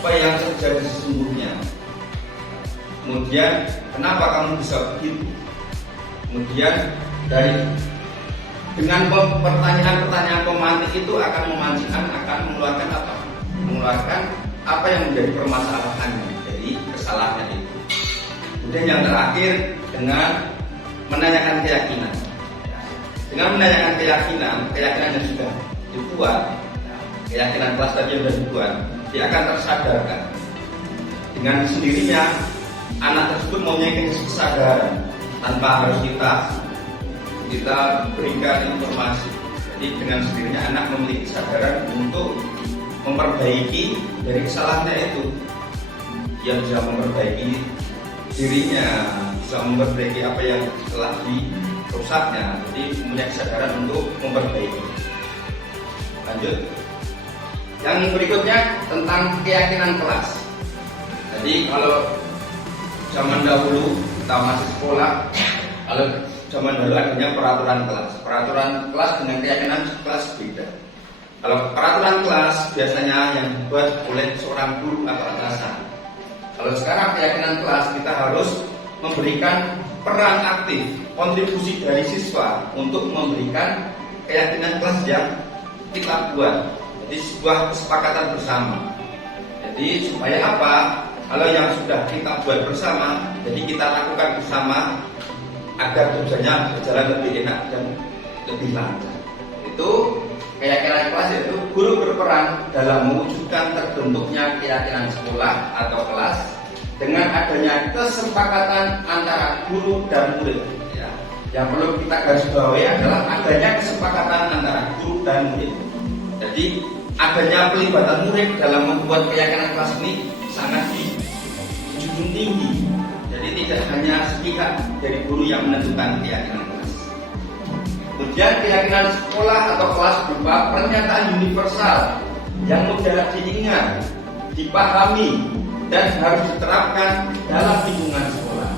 apa yang terjadi sesungguhnya. Kemudian kenapa kamu bisa begitu? Kemudian dengan pertanyaan-pertanyaan pemantik itu akan memancingkan, akan mengeluarkan apa? Mengeluarkan apa yang menjadi permasalahannya, jadi kesalahan itu. Kemudian yang terakhir dengan menanyakan keyakinan. Dengan menanyakan keyakinan yang sudah dibuat, keyakinan kelas tadi yang sudah dibuat, dia akan tersadarkan. Dengan sendirinya anak tersebut mempunyai kesadaran tanpa harus kita berikan informasi. Jadi dengan sendirinya anak memiliki kesadaran untuk memperbaiki dari kesalahannya itu. Dia bisa memperbaiki dirinya, bisa memperbaiki apa yang telah dirusaknya. Jadi punya kesadaran untuk memperbaiki. Lanjut. Yang berikutnya tentang keyakinan kelas. Jadi kalau zaman dahulu kita masih sekolah, kalau zaman dahulu adanya peraturan kelas. Peraturan kelas dengan keyakinan kelas beda. Kalau peraturan kelas biasanya yang dibuat oleh seorang guru atau atasan. Kalau sekarang keyakinan kelas kita harus memberikan peran aktif, kontribusi dari siswa untuk memberikan keyakinan kelas yang kita buat. Jadi sebuah kesepakatan bersama. Jadi supaya apa? Kalau yang sudah kita buat bersama, jadi kita lakukan bersama agar tujuannya berjalan lebih enak dan lebih lancar. Itu keyakinan kelas, yaitu guru berperan dalam mewujudkan terbentuknya keyakinan sekolah atau kelas dengan adanya kesepakatan antara guru dan murid. Ya. Yang perlu kita garis bawahi adalah adanya kesepakatan antara guru dan murid. Jadi adanya pelibatan murid dalam membuat keyakinan kelas ini sangat dijunjung tinggi. Jadi tidak hanya sepihak dari guru yang menentukan keyakinan kelas. Kemudian keyakinan sekolah atau kelas berupa pernyataan universal yang mudah diingat, dipahami, dan harus diterapkan dalam lingkungan sekolah.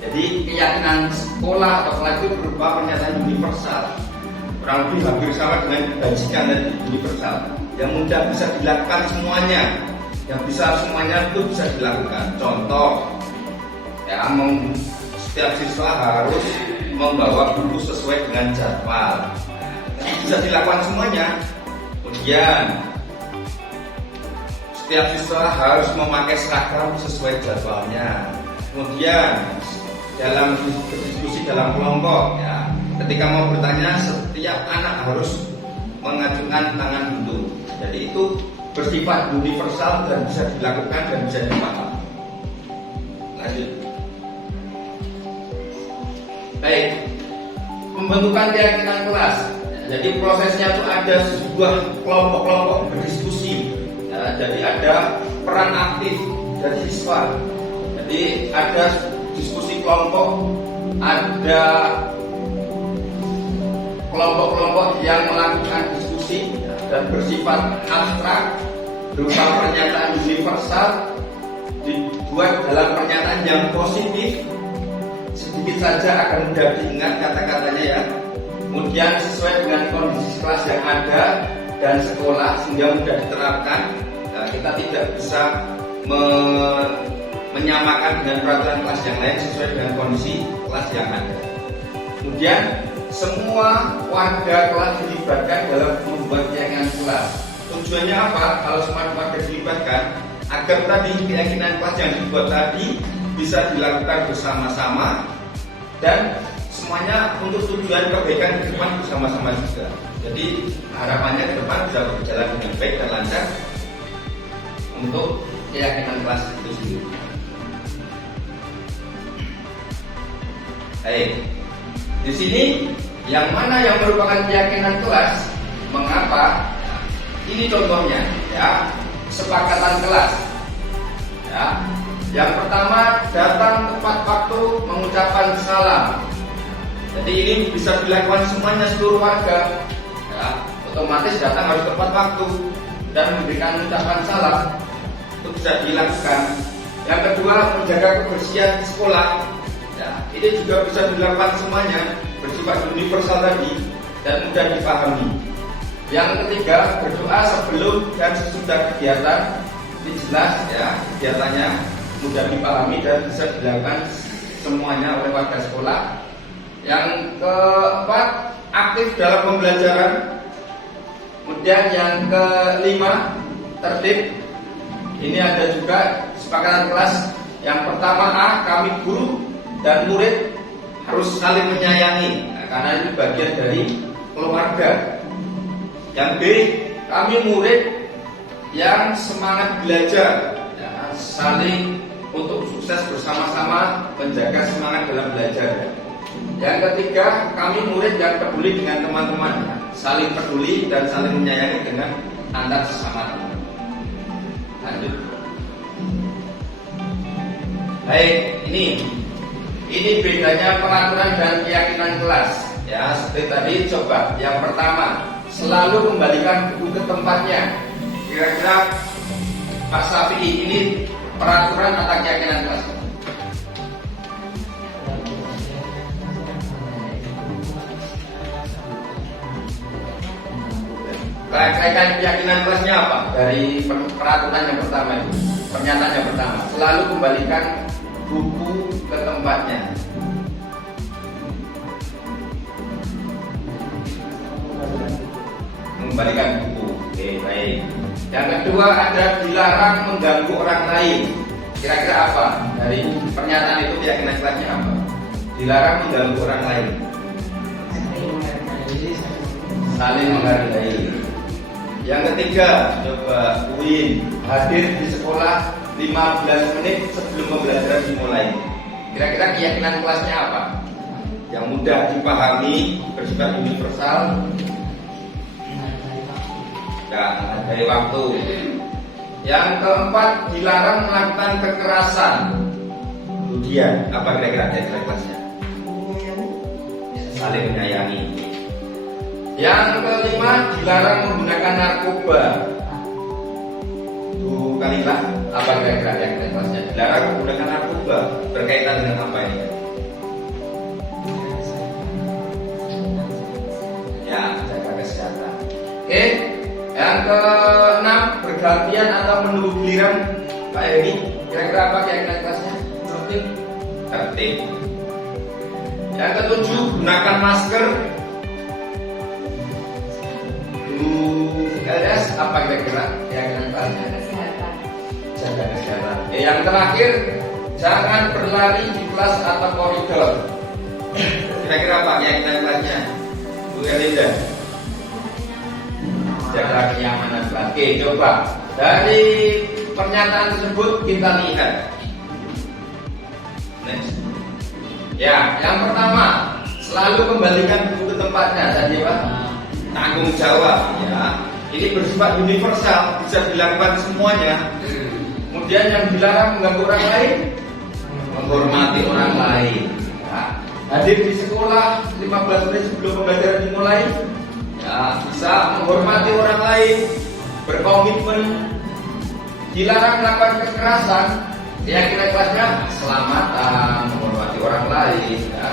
Jadi keyakinan sekolah atau kelas itu berupa pernyataan universal, kurang lebih hampir sama dengan bajikan dan universal, yang mudah bisa dilakukan semuanya, yang bisa semuanya itu bisa dilakukan. Contoh, ya, setiap siswa harus membawa buku sesuai dengan jadwal. Bisa dilakukan semuanya. Kemudian setiap siswa harus memakai seragam sesuai jadwalnya. Kemudian dalam diskusi dalam kelompok, ya, ketika mau bertanya setiap anak harus mengajukan tangan dulu. Jadi itu bersifat universal dan bisa dilakukan dan bisa dipahami. Lanjut. Baik, pembentukan keyakinan kelas. Jadi prosesnya itu ada sebuah kelompok-kelompok berdiskusi. Ya, jadi ada peran aktif dari siswa. Jadi ada diskusi kelompok, ada kelompok-kelompok yang melakukan diskusi dan bersifat abstrak berupa pernyataan universal, dibuat dalam pernyataan yang positif. Sedikit saja akan mudah diingat kata-katanya, ya. Kemudian sesuai dengan kondisi kelas yang ada dan sekolah sehingga mudah diterapkan. Nah, kita tidak bisa menyamakan dengan peraturan kelas yang lain sesuai dengan kondisi kelas yang ada. Kemudian semua warga kelas dilibatkan dalam membuat keyakinan kelas. Tujuannya apa? Kalau semua warga dilibatkan, agar tadi keyakinan kelas yang dibuat tadi bisa dilakukan bersama-sama dan semuanya untuk tujuan kebaikan ke depan bersama-sama juga. Jadi harapannya ke depan bisa berjalan dengan baik dan lancar untuk keyakinan kelas itu sendiri. Baik, di sini yang mana yang merupakan keyakinan kelas? Mengapa? Ini contohnya, ya, kesepakatan kelas. Ya. Yang pertama, datang tepat waktu mengucapkan salam. Jadi ini bisa dilakukan semuanya, seluruh warga. Ya, otomatis datang harus tepat waktu dan memberikan ucapan salam. Itu bisa dilakukan. Yang kedua, menjaga kebersihan di sekolah. Ya, Ya, ini juga bisa dilakukan semuanya, bersifat universal tadi dan mudah dipahami. Yang ketiga, berdoa sebelum dan sesudah kegiatan. Ini jelas ya, kegiatannya mudah dipahami dan bisa dilakukan semuanya oleh warga sekolah. Yang keempat, aktif dalam pembelajaran. Kemudian yang kelima, tertib. Ini ada juga kesepakatan kelas. Yang pertama A, kami guru dan murid harus saling menyayangi, karena ini bagian dari keluarga. Yang B, kami murid yang semangat belajar, ya, saling untuk sukses bersama-sama menjaga semangat dalam belajar. Yang ketiga, kami murid yang peduli dengan teman-teman, saling peduli dan saling menyayangi dengan antar sesama teman. Lanjut. Baik, ini bedanya peraturan dan keyakinan kelas. Ya, seperti tadi coba. Yang pertama, selalu kembalikan buku ke tempatnya. Kira-kira Pak Syafi'i, ini peraturan atau keyakinan kelas? Kaitan keyakinan kelasnya apa? Dari peraturan yang pertama itu, pernyataan yang pertama, selalu kembalikan buku ke tempatnya. Mengembalikan buku. Oke, baik. Yang kedua ada dilarang mengganggu orang lain. Kira-kira apa? Dari pernyataan itu keyakinan kelasnya apa? Dilarang mengganggu orang lain. Saling menghargai. Yang ketiga, coba UIN, hadir di sekolah 15 menit sebelum pembelajaran dimulai. Kira-kira keyakinan kelasnya apa? Yang mudah dipahami, bersifat universal. Ya, menghargai waktu. Yang keempat, dilarang melakukan kekerasan. Kemudian, apa kira-kira keyakinan kelasnya? Saling menyayangi. Yang kelima, dilarang menggunakan narkoba. Bu Kalila, apa kira-kira yang kelasnya? Dilarang menggunakan narkoba. Berkaitan dengan apa ini? Ya, jaga kesehatan. Oke. Yang keenam, bergantian atau menunggu giliran. Pak Heri, kira-kira apa keyakinan kelasnya? Tertib. Yang ketujuh, gunakan masker. LS, apa kira-kira keyakinan kelasnya? Kesehatan. Jaga kesehatan. Yang terakhir, jangan berlari di kelas atau koridor. Kira-kira apa keyakinan kelasnya? Bu Elinda. Jaga kenyamanan kelas. Oke, coba dari pernyataan tersebut kita lihat. Next. Ya, yang pertama, selalu kembalikan buku ke tempatnya. Tadi Pak, tanggung jawab. Ya, ini bersifat universal, bisa dilakukan semuanya. Kemudian yang dilarang mengganggu orang lain, menghormati orang lain. Ya, hadir di sekolah 15 menit sebelum pembelajaran dimulai. Ya, bisa menghormati orang lain, berkomitmen. Dilarang melakukan kekerasan. Keyakinan kelasnya keselamatan, menghormati orang lain. Ya.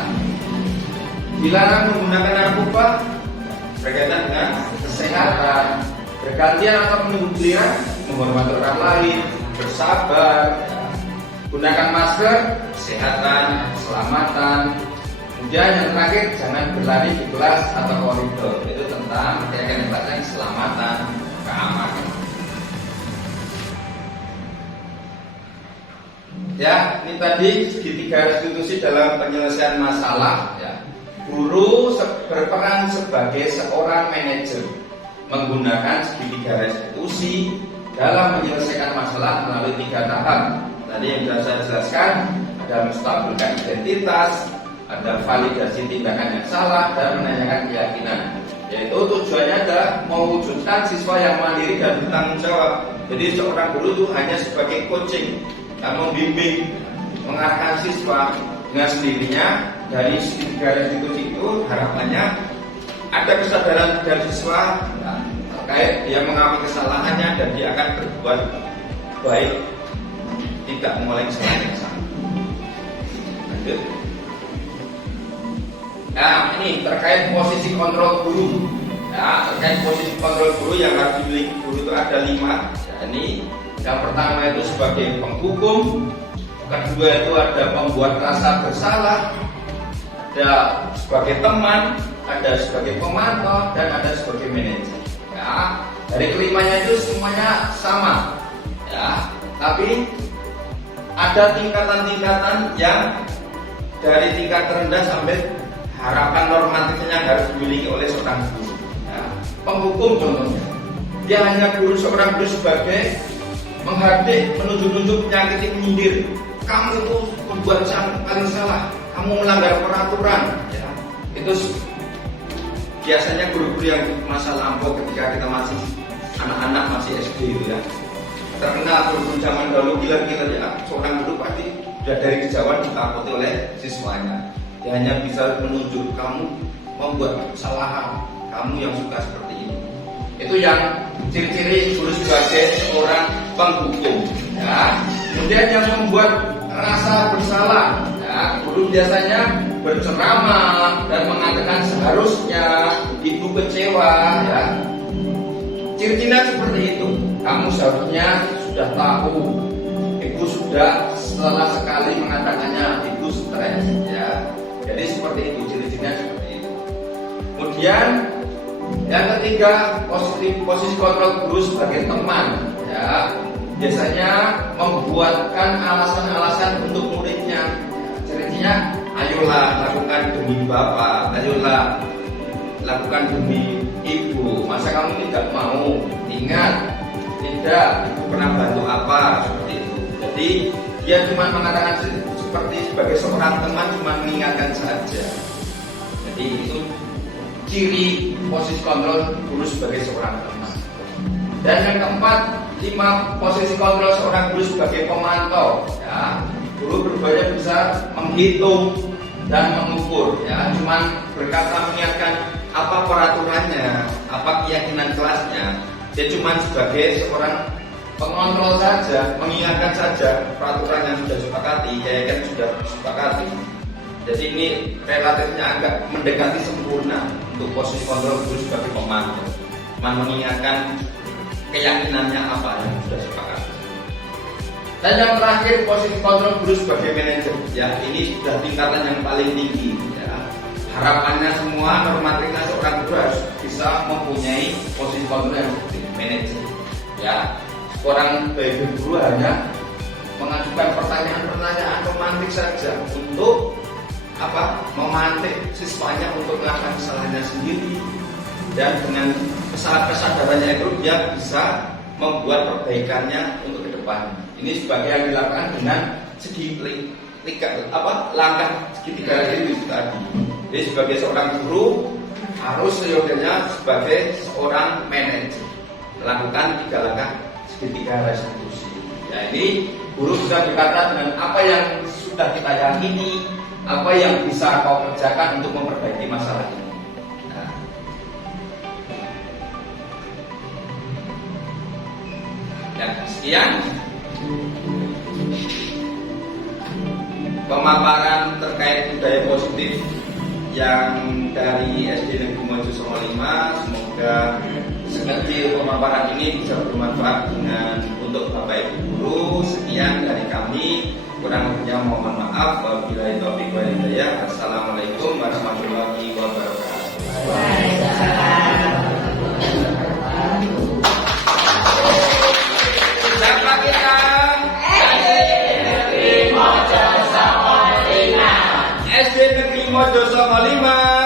Dilarang menggunakan narkoba, berkaitan dengan kesehatan. Bergantian atau menunggu giliran, menghormati orang lain, bersabar. Ya. Gunakan masker, kesehatan, keselamatan. Kemudian yang terakhir, jangan berlari di kelas atau koridor. Itu tentang keyakinan kelasnya keselamatan, keamanan. Ya, ini tadi segitiga restitusi dalam penyelesaian masalah. Ya. Guru berperan sebagai seorang manajer, menggunakan segitiga restitusi dalam menyelesaikan masalah melalui 3 tahap. Tadi yang sudah saya jelaskan, ada menstabilkan identitas, ada validasi tindakan yang salah, dan menanyakan keyakinan. Yaitu tujuannya adalah mewujudkan siswa yang mandiri dan bertanggung jawab. Jadi seorang guru itu hanya sebagai coaching, membimbing, mengarahkan siswa. Dengan sendirinya dari segitiga restitusi itu harapannya ada kesadaran dari siswa terkait dia mengakui kesalahannya dan dia akan berbuat baik, tidak mengulangi kesalahan yang sama. Lanjut. Nah, ini terkait posisi kontrol guru. Nah, terkait posisi kontrol guru yang harus dimiliki guru itu ada 5. Ya, ini yang pertama itu sebagai penghukum, kedua itu ada pembuat rasa bersalah, ada sebagai teman, ada sebagai pemantau, dan ada sebagai manajer. Ya, dari kelimanya itu semuanya sama. Ya, tapi ada tingkatan-tingkatan yang dari tingkat terendah sampai harapan normatifnya harus dimiliki oleh seorang guru. Ya, penghukum contohnya, dia hanya seorang guru sebagai menghardik, menunjuk-nunjuk, menyakiti, menyindir. Kamu itu membuat yang paling salah, kamu melanggar peraturan. Ya, itu biasanya guru-guru yang masa lampau ketika kita masih anak-anak, masih SD itu ya. Terkenal guru zaman dahulu gila-gila ya, seorang guru pasti sudah dari kejauhan ditakuti oleh siswanya. Dia hanya bisa menunjuk kamu membuat kesalahan, kamu yang suka seperti ini. Itu yang ciri-ciri guru sebagai seorang penghukum. Ya. Kemudian yang membuat rasa bersalah, ya, guru biasanya berceramah dan mengatakan seharusnya ibu kecewa. Ya. Ciri-cirinya seperti itu. Kamu seharusnya sudah tahu. Ibu sudah setelah sekali mengatakannya, ibu stres. Ya. Jadi seperti itu, ciri-cirinya seperti itu. Kemudian yang ketiga, posisi kontrol guru sebagai teman. Ya. Biasanya membuatkan alasan-alasan untuk muridnya. Ya. Ciri-cirinya, ayolah lakukan demi bapak, ayolah lakukan demi ibu. Masa kamu tidak mau? Ingat, tidak, ibu pernah bantu apa? Seperti itu. Jadi dia cuma mengatakan seperti sebagai seorang teman, cuma mengingatkan saja. Jadi itu ciri posisi kontrol guru sebagai seorang teman. Dan yang keempat, 5 posisi kontrol seorang guru sebagai pemantau. Ya, guru berupaya bisa menghitung dan mengukur. Ya, cuma berkata mengingatkan apa peraturannya, apa keyakinan kelasnya. Dia cuma sebagai seorang pengontrol saja, mengingatkan saja peraturan yang sudah disepakati, kan sudah disepakati. Jadi ini relatifnya agak mendekati sempurna untuk posisi kontrol guru sebagai pemantau, mengingatkan keyakinannya apa yang sudah disepakati. Dan yang terakhir, posisi kontrol guru sebagai manajer. Ya, ini sudah tingkatan yang paling tinggi. Ya. Harapannya semua normatifnya seorang guru harus bisa mempunyai posisi kontrol yang seperti manajer. Ya. Orang baik guru hanya mengajukan pertanyaan-pertanyaan romantik saja untuk apa? Memantik siswanya untuk melakukan kesalahannya sendiri, dan dengan kesadarannya itu dia bisa membuat perbaikannya untuk ke depan. Ini sebagai yang dilakukan dengan langkah segitiga itu tadi. Jadi sebagai seorang guru harus seyogianya sebagai seorang manajer melakukan 3 langkah segitiga restitusi. Ya, ini guru bisa berkata dengan apa yang sudah kita yakini, apa yang bisa kau kerjakan untuk memperbaiki masalah ini. Nah. Ya, sekian pemaparan terkait budaya positif yang dari SD Negeri Mojosongo 5. Semoga sekecil pemaparan ini bisa bermanfaat untuk Bapak Ibu guru. Sekian dari kami, kurang lebihnya mohon maaf. Wabillahi taufiq wal hidayah. Assalamualaikum warahmatullahi wabarakatuh. Siapa kita? SD Negeri Mojosongo 5.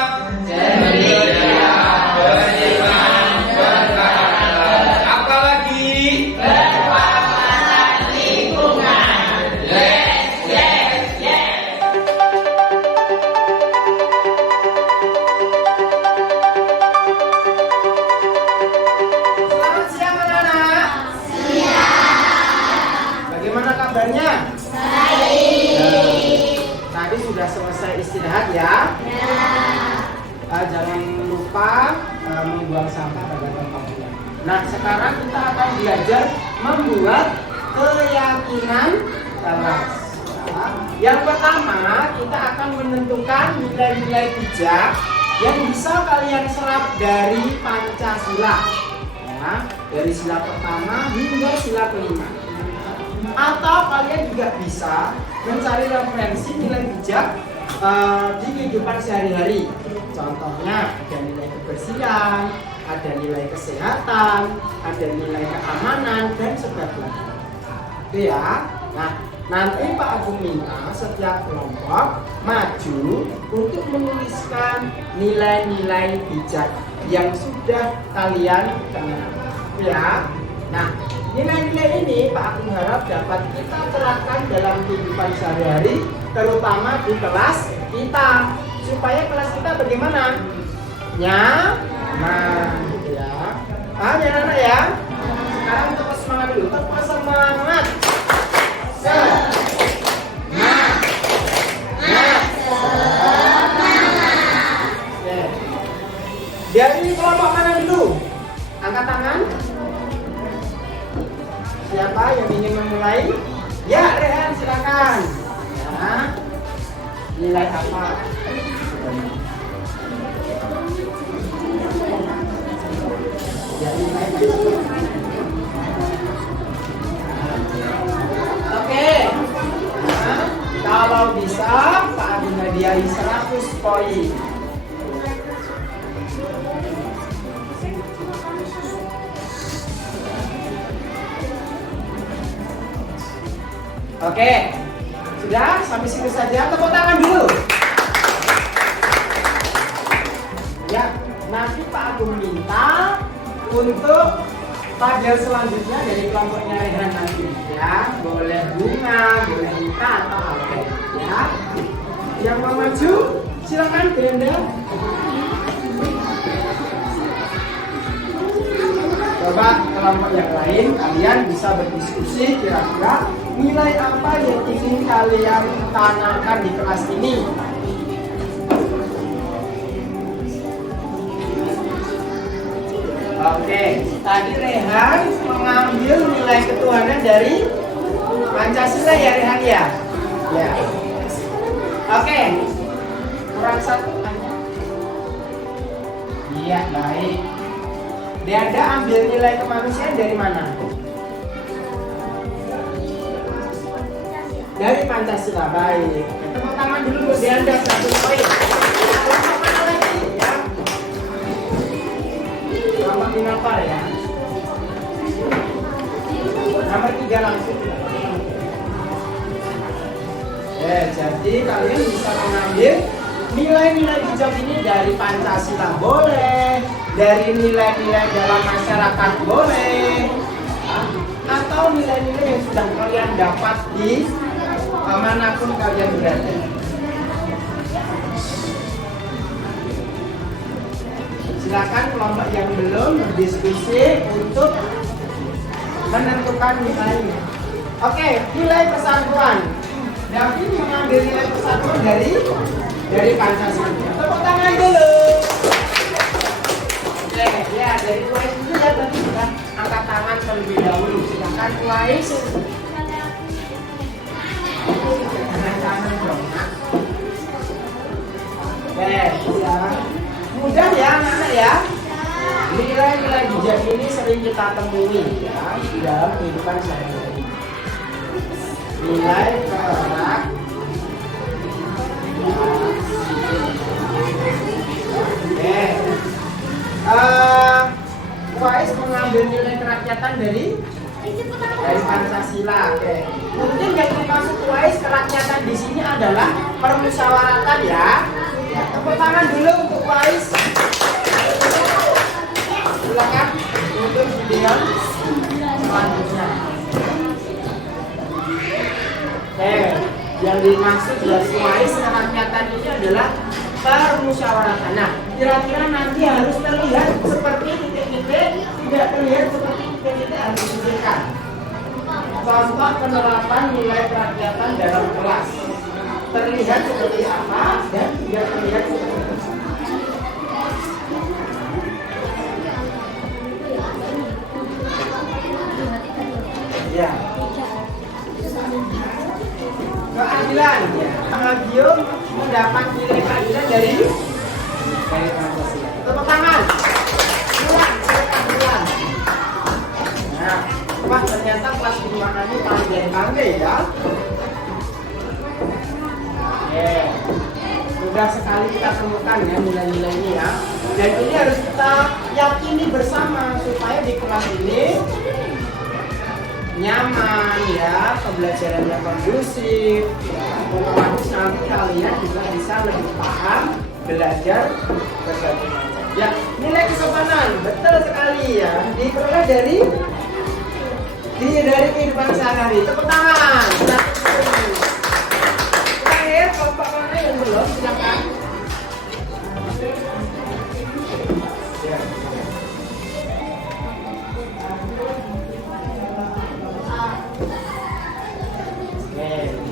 Sudah selesai istirahat ya? Jangan lupa membuang sampah pada tempatnya. Nah, sekarang kita akan belajar membuat keyakinan kelas. Yang pertama, kita akan menentukan nilai-nilai bijak yang bisa kalian serap dari Pancasila. Ya, dari sila pertama hingga sila kelima. Atau kalian juga bisa mencari referensi nilai bijak di kehidupan sehari-hari. Contohnya ada nilai kebersihan, ada nilai kesehatan, ada nilai keamanan dan sebagainya. Oke ya. Nah, nanti Pak Agung minta setiap kelompok maju untuk menuliskan nilai-nilai bijak yang sudah kalian kenal. Ya. Nah, nilai-nilai ini Pak Agung harap dapat kita terapkan dalam kehidupan sehari-hari, terutama di kelas kita. Supaya kelas kita bagaimana? Nyaman, ya. Ya anak ya. Sekarang tepuk semangat dulu. Tepuk semangat. Dari kelompok mana dulu? Angkat tangan. Siapa yang ingin memulai? Ya, Rehan silakan. Ya. Nilai apa? Ya, nilai. Oke. Nah, kalau bisa Pak Agung hadiahi 100 poin. Oke, sudah sampai situ saja. Tepuk tangan dulu. Ya, nanti Pak Agung minta untuk tabel selanjutnya dari kelompoknya Rehan nanti. Ya, boleh bunga, boleh minta atau apa. Ya, yang mau maju silakan Brenda. Coba kelompok yang lain kalian bisa berdiskusi kira-kira nilai apa yang ingin kalian tanamkan di kelas ini. Oke, tadi Rehan mengambil nilai ketuhanan dari Pancasila ya Rehan ya? Ya. Oke, kurang satu hanya. Iya, baik. Deanda ambil nilai kemanusiaan dari mana? Dari Pancasila, baik. Tepuk tangan dulu buat Deanda 100 poin. Mana lagi ya? Nomor Dinapar ya. Nomor 3 langsung. Jadi kalian bisa mengambil nilai-nilai bijak ini dari Pancasila boleh, dari nilai-nilai dalam masyarakat boleh, atau nilai-nilai yang sudah kalian dapat di manapun kalian berada. Silakan kelompok yang belum berdiskusi untuk menentukan nilainya. Oke, nilai persatuan. David mengambil nilai persatuan dari Pancasila. Tepuk tangan dulu. Oke, ya dari Kuais dulu ya, tadi sudah angkat tangan terlebih dahulu. Silakan Kuais. Ya. Mudah ya anak-anak ya. Nilai-nilai bijak ini sering kita temui ya di dalam kehidupan sehari-hari. Nilai kerak. Kuais mengambil nilai kerakyatan dari Pancasila. Oke. Mungkin yang dimaksud Kuais kerakyatan di sini adalah permusyawaratan ya. Tepuk tangan dulu untuk Kuais. Silakan untuk video selanjutnya. Yang dimaksud dari Kuais kerakyatan ini adalah permusyawaratan. Nah, kira-kira nanti harus terlihat seperti titik-titik, tidak terlihat seperti titik-titik harus disisihkan. Contoh penerapan nilai kerakyatan dalam kelas. Terlihat seperti apa dan tidak terlihat seperti apa. Ya. Keadilan. ya. Magium mendapat nilai keadilan dari Pancasila. Tepuk tangan. Bulan. Nah, wah ternyata kelas 5 ini pandai-pandai ya. Oke. Mudah sekali kita temukan ya nilai-nilai ini ya. Dan ini harus kita yakini bersama supaya di kelas ini nyaman ya, pembelajarannya kondusif ya, otomatis nanti kalian juga bisa lebih paham belajar berbagai macam. Ya, nilai kesopanan betul sekali ya, diperoleh dari kehidupan sehari-hari. Tepuk tangan. Terakhir, kelompok mana yang belum silakan. Ya.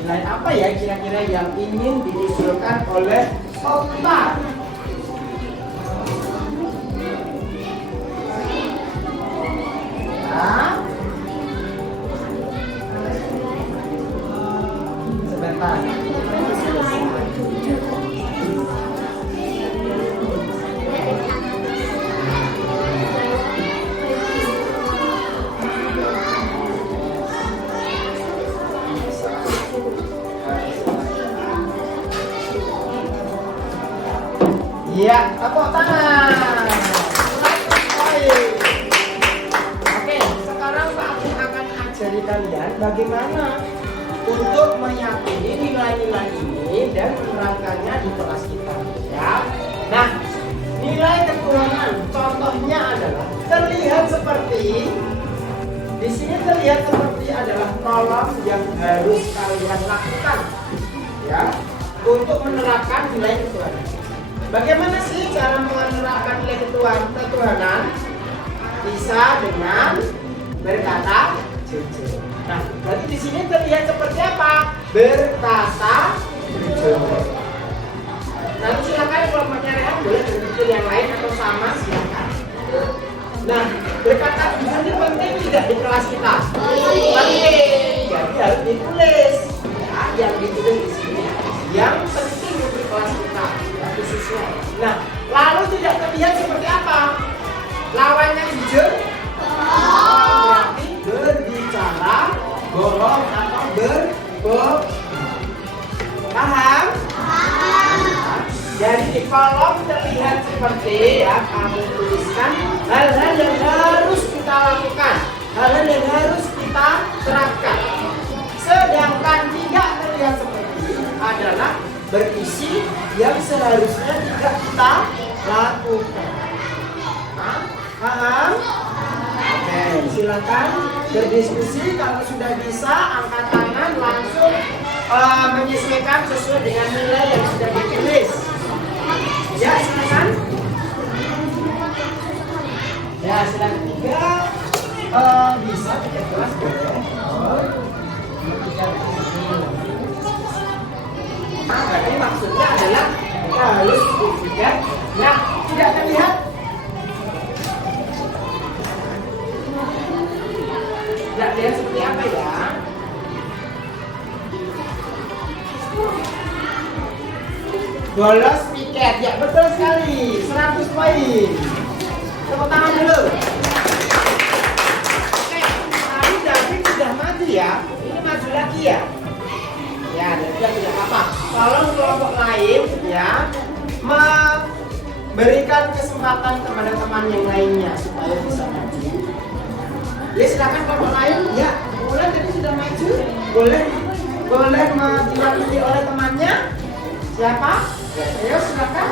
Nilai apa ya kira-kira yang ingin diusulkan oleh Okta? Nah, sebentar. Iya, tepuk tangan. Baik. Oke, sekarang Pak Agung akan ajari kalian bagaimana untuk meyakini nilai-nilai ini dan menerapkannya di kelas kita. Ya. Nah, nilai keturunan contohnya adalah terlihat seperti di sini terlihat seperti adalah kolom yang harus kalian lakukan, ya, untuk menerapkan nilai keturunan. Bagaimana sih cara menerapkan nilai ketuhanan? Bisa dengan berkata jujur. Nah, berarti di sini terlihat seperti apa? Berkata jujur. Nanti silakan kelompoknya Rehan boleh berpikir yang lain atau sama silakan. Nah, berkata jujur ini penting tidak di kelas kita? Penting. Jadi harus ditulis. Ya, yang ditulis di sini yang penting untuk kelas kita. Khususnya. Nah, lalu tidak terlihat seperti apa? Lawannya jujur? Berarti berbicara bohong atau berbohong. Paham? Jadi di kolom terlihat seperti ya, kamu tuliskan hal-hal yang harus kita lakukan, hal-hal yang harus kita terapkan. Sedangkan tidak terlihat seperti adalah berisi yang seharusnya tidak kita lakukan. Nah, paham? Oke, silakan berdiskusi. Kalau sudah bisa, angkat tangan langsung menyesuaikan sesuai dengan nilai yang sudah ditulis. Ya, silakan. Ya, silakan. Tiga bisa 13 boleh. Berarti maksudnya adalah harus dibuktikan. Nah, tidak terlihat. Tidak terlihat seperti apa ya? Bolos piket, ya betul sekali. 100 poin. Tepuk tangan dulu. Oke, tadi David sudah maju ya. Ini maju lagi ya. Ya, dan tidak apa-apa. Kalau kelompok lain ya memberikan kesempatan kepada teman yang lainnya supaya bisa maju. Ya silakan kelompok lain. Ya, boleh tadi sudah maju. Boleh diwakili oleh temannya. Siapa? Ayo silakan.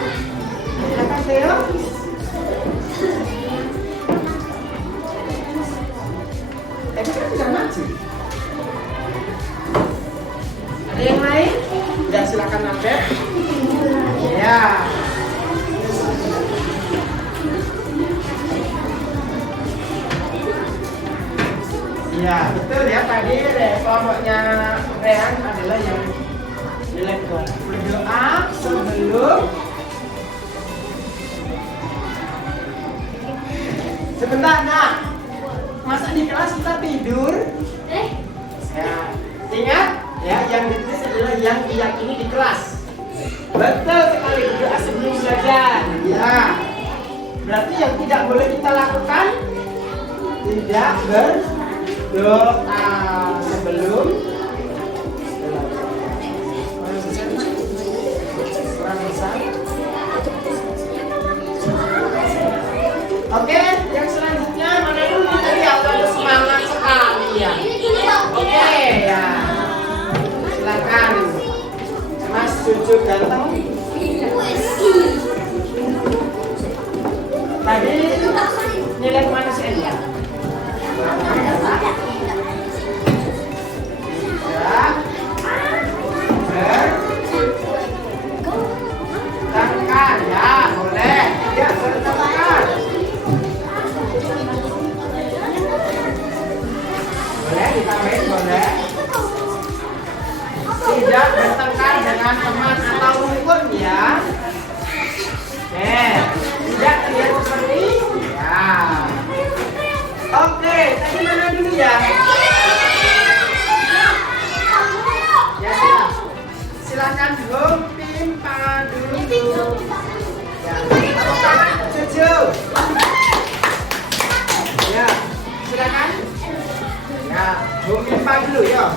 Silakan Theo. Tapi kan sudah maju. Ada yang lain? Ya silakan Nabe. Ya. Ya betul ya, tadi kelompoknya Rehan adalah yang nilai kedua. Berdoa sebelum sebentar. Nah, masa di kelas kita tidur? Ya, ingat ya, yang ditulis adalah yang diyakini di kelas. Betul sekali, doa sebelum belajar. Ya. Berarti yang tidak boleh kita lakukan tidak berdoa sebelum belajar. Oke, yang selanjutnya mana dulu tadi agak semangat sekali ya. Oke ya, silakan Mas Cucu ganteng. Tadi nilai kemanusiaan ya. Bertengkar ya, boleh. Ya, bertengkar. Boleh ditambahin, boleh. Tidak bertengkar dengan teman atau rukun ya. Tidak terlihat seperti ya. Oke, tadi mana dulu ya? Ya, silakan Bung Pimpa dulu. Ya, tepuk tangan Cucu. Ya, silakan. Ya, Bung Pimpa dulu ya.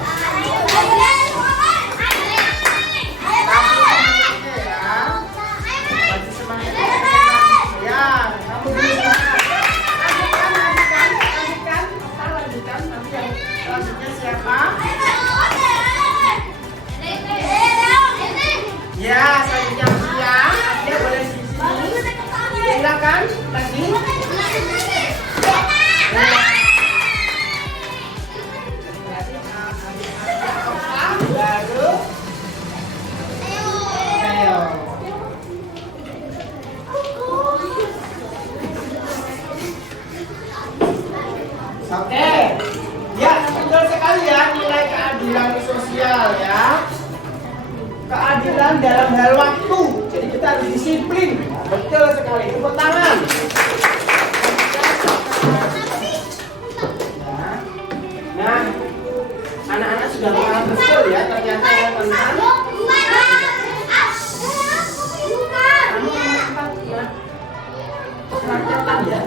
Ya, selanjutnya Sia, dia boleh di sini. Silakan lagi. Baru. Ayo. Oke. Ya, betul sekali ya, nilai keadilan sosial ya. Keadilan dalam hal waktu. Jadi kita harus disiplin. Betul sekali. Tepuk tangan. Nah, anak-anak sudah paham betul ya ternyata yang tentang kerakyatan ya.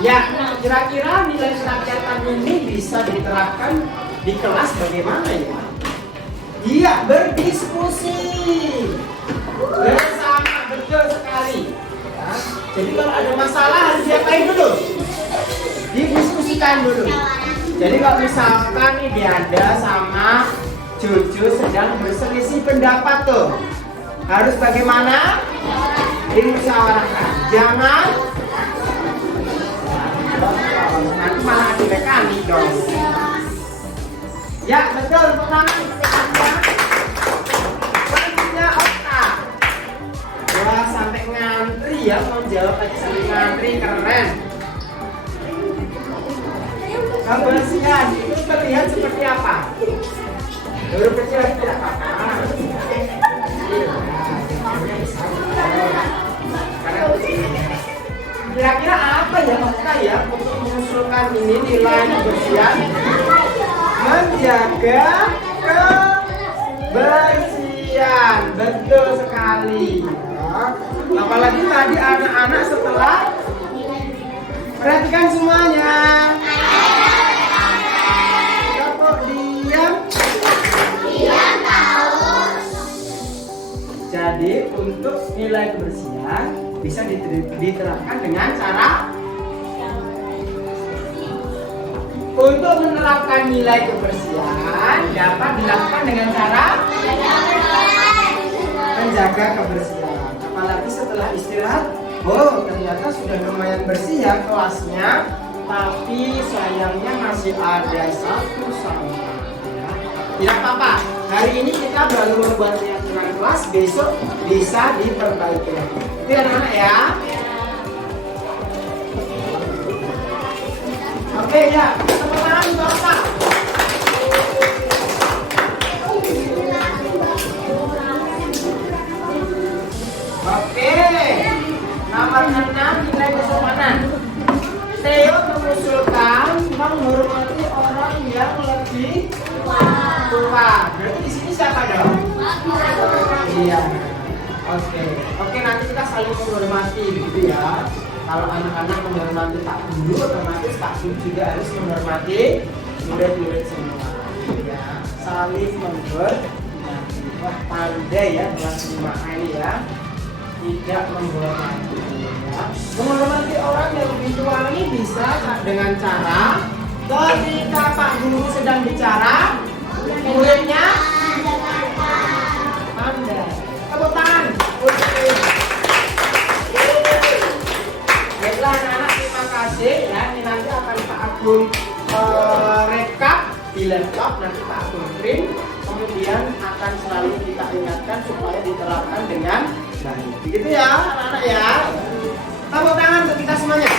Ya, kira-kira nilai kerakyatan ini bisa diterapkan di kelas bagaimana ya? Iya, berdiskusi bersama, betul sekali. Ya. Jadi kalau ada masalah harus diapain dulu? Didiskusikan dulu. Jadi kalau misalkan nih Dianda sama Cucu sedang berselisih pendapat tuh, harus bagaimana? Dimusyawarahkan. Jangan nanti malah direkani dong. Ya betul, pertanyaan selanjutnya Okta. Wah sampai ngantri ya, mau jawab aja sampai ngantri, keren. Kebersihan itu terlihat seperti apa? Huruf kecil tidak apa-apa. Kira-kira apa ya Okta ya untuk mengusulkan ini nilai kebersihan? Menjaga kebersihan, betul sekali ya. Apalagi tadi anak-anak setelah perhatikan semuanya. Kok diam? Diam tahu. Jadi untuk nilai kebersihan bisa diterapkan dengan cara untuk menerapkan nilai kebersihan dapat dilakukan dengan cara menjaga kebersihan. Apalagi setelah istirahat, oh ternyata sudah lumayan bersih ya kelasnya, tapi sayangnya masih ada satu sampah. Tidak apa-apa, hari ini kita baru membuat peraturan kelas, besok bisa diperbaiki lagi. Itu anak-anak ya. Oke ya, teman-teman Bapak. Oke, nomor 6 nilai kesopanan. Theo mengusulkan tua. Berarti di sini siapa dong? Iya. Oke, nanti kita saling menghormati gitu ya. Kalau anak-anak menghormati Pak Guru, otomatis Pak Guru juga harus menghormati murid-murid semua. Ya, saling menghormati. Wah, pandai ya kelas 5A ini ya. Tidak menghormati ya. Menghormati orang yang lebih tua ini bisa dengan cara ketika Pak Guru sedang bicara, muridnya pandai. Tepuk tangan. Baiklah anak-anak, terima kasih ya. Ini nanti akan Pak Agung rekap di laptop, nanti Pak Agung print, kemudian akan selalu kita ingatkan supaya diterapkan dengan baik. Begitu ya anak-anak ya. Tepuk tangan untuk kita semuanya.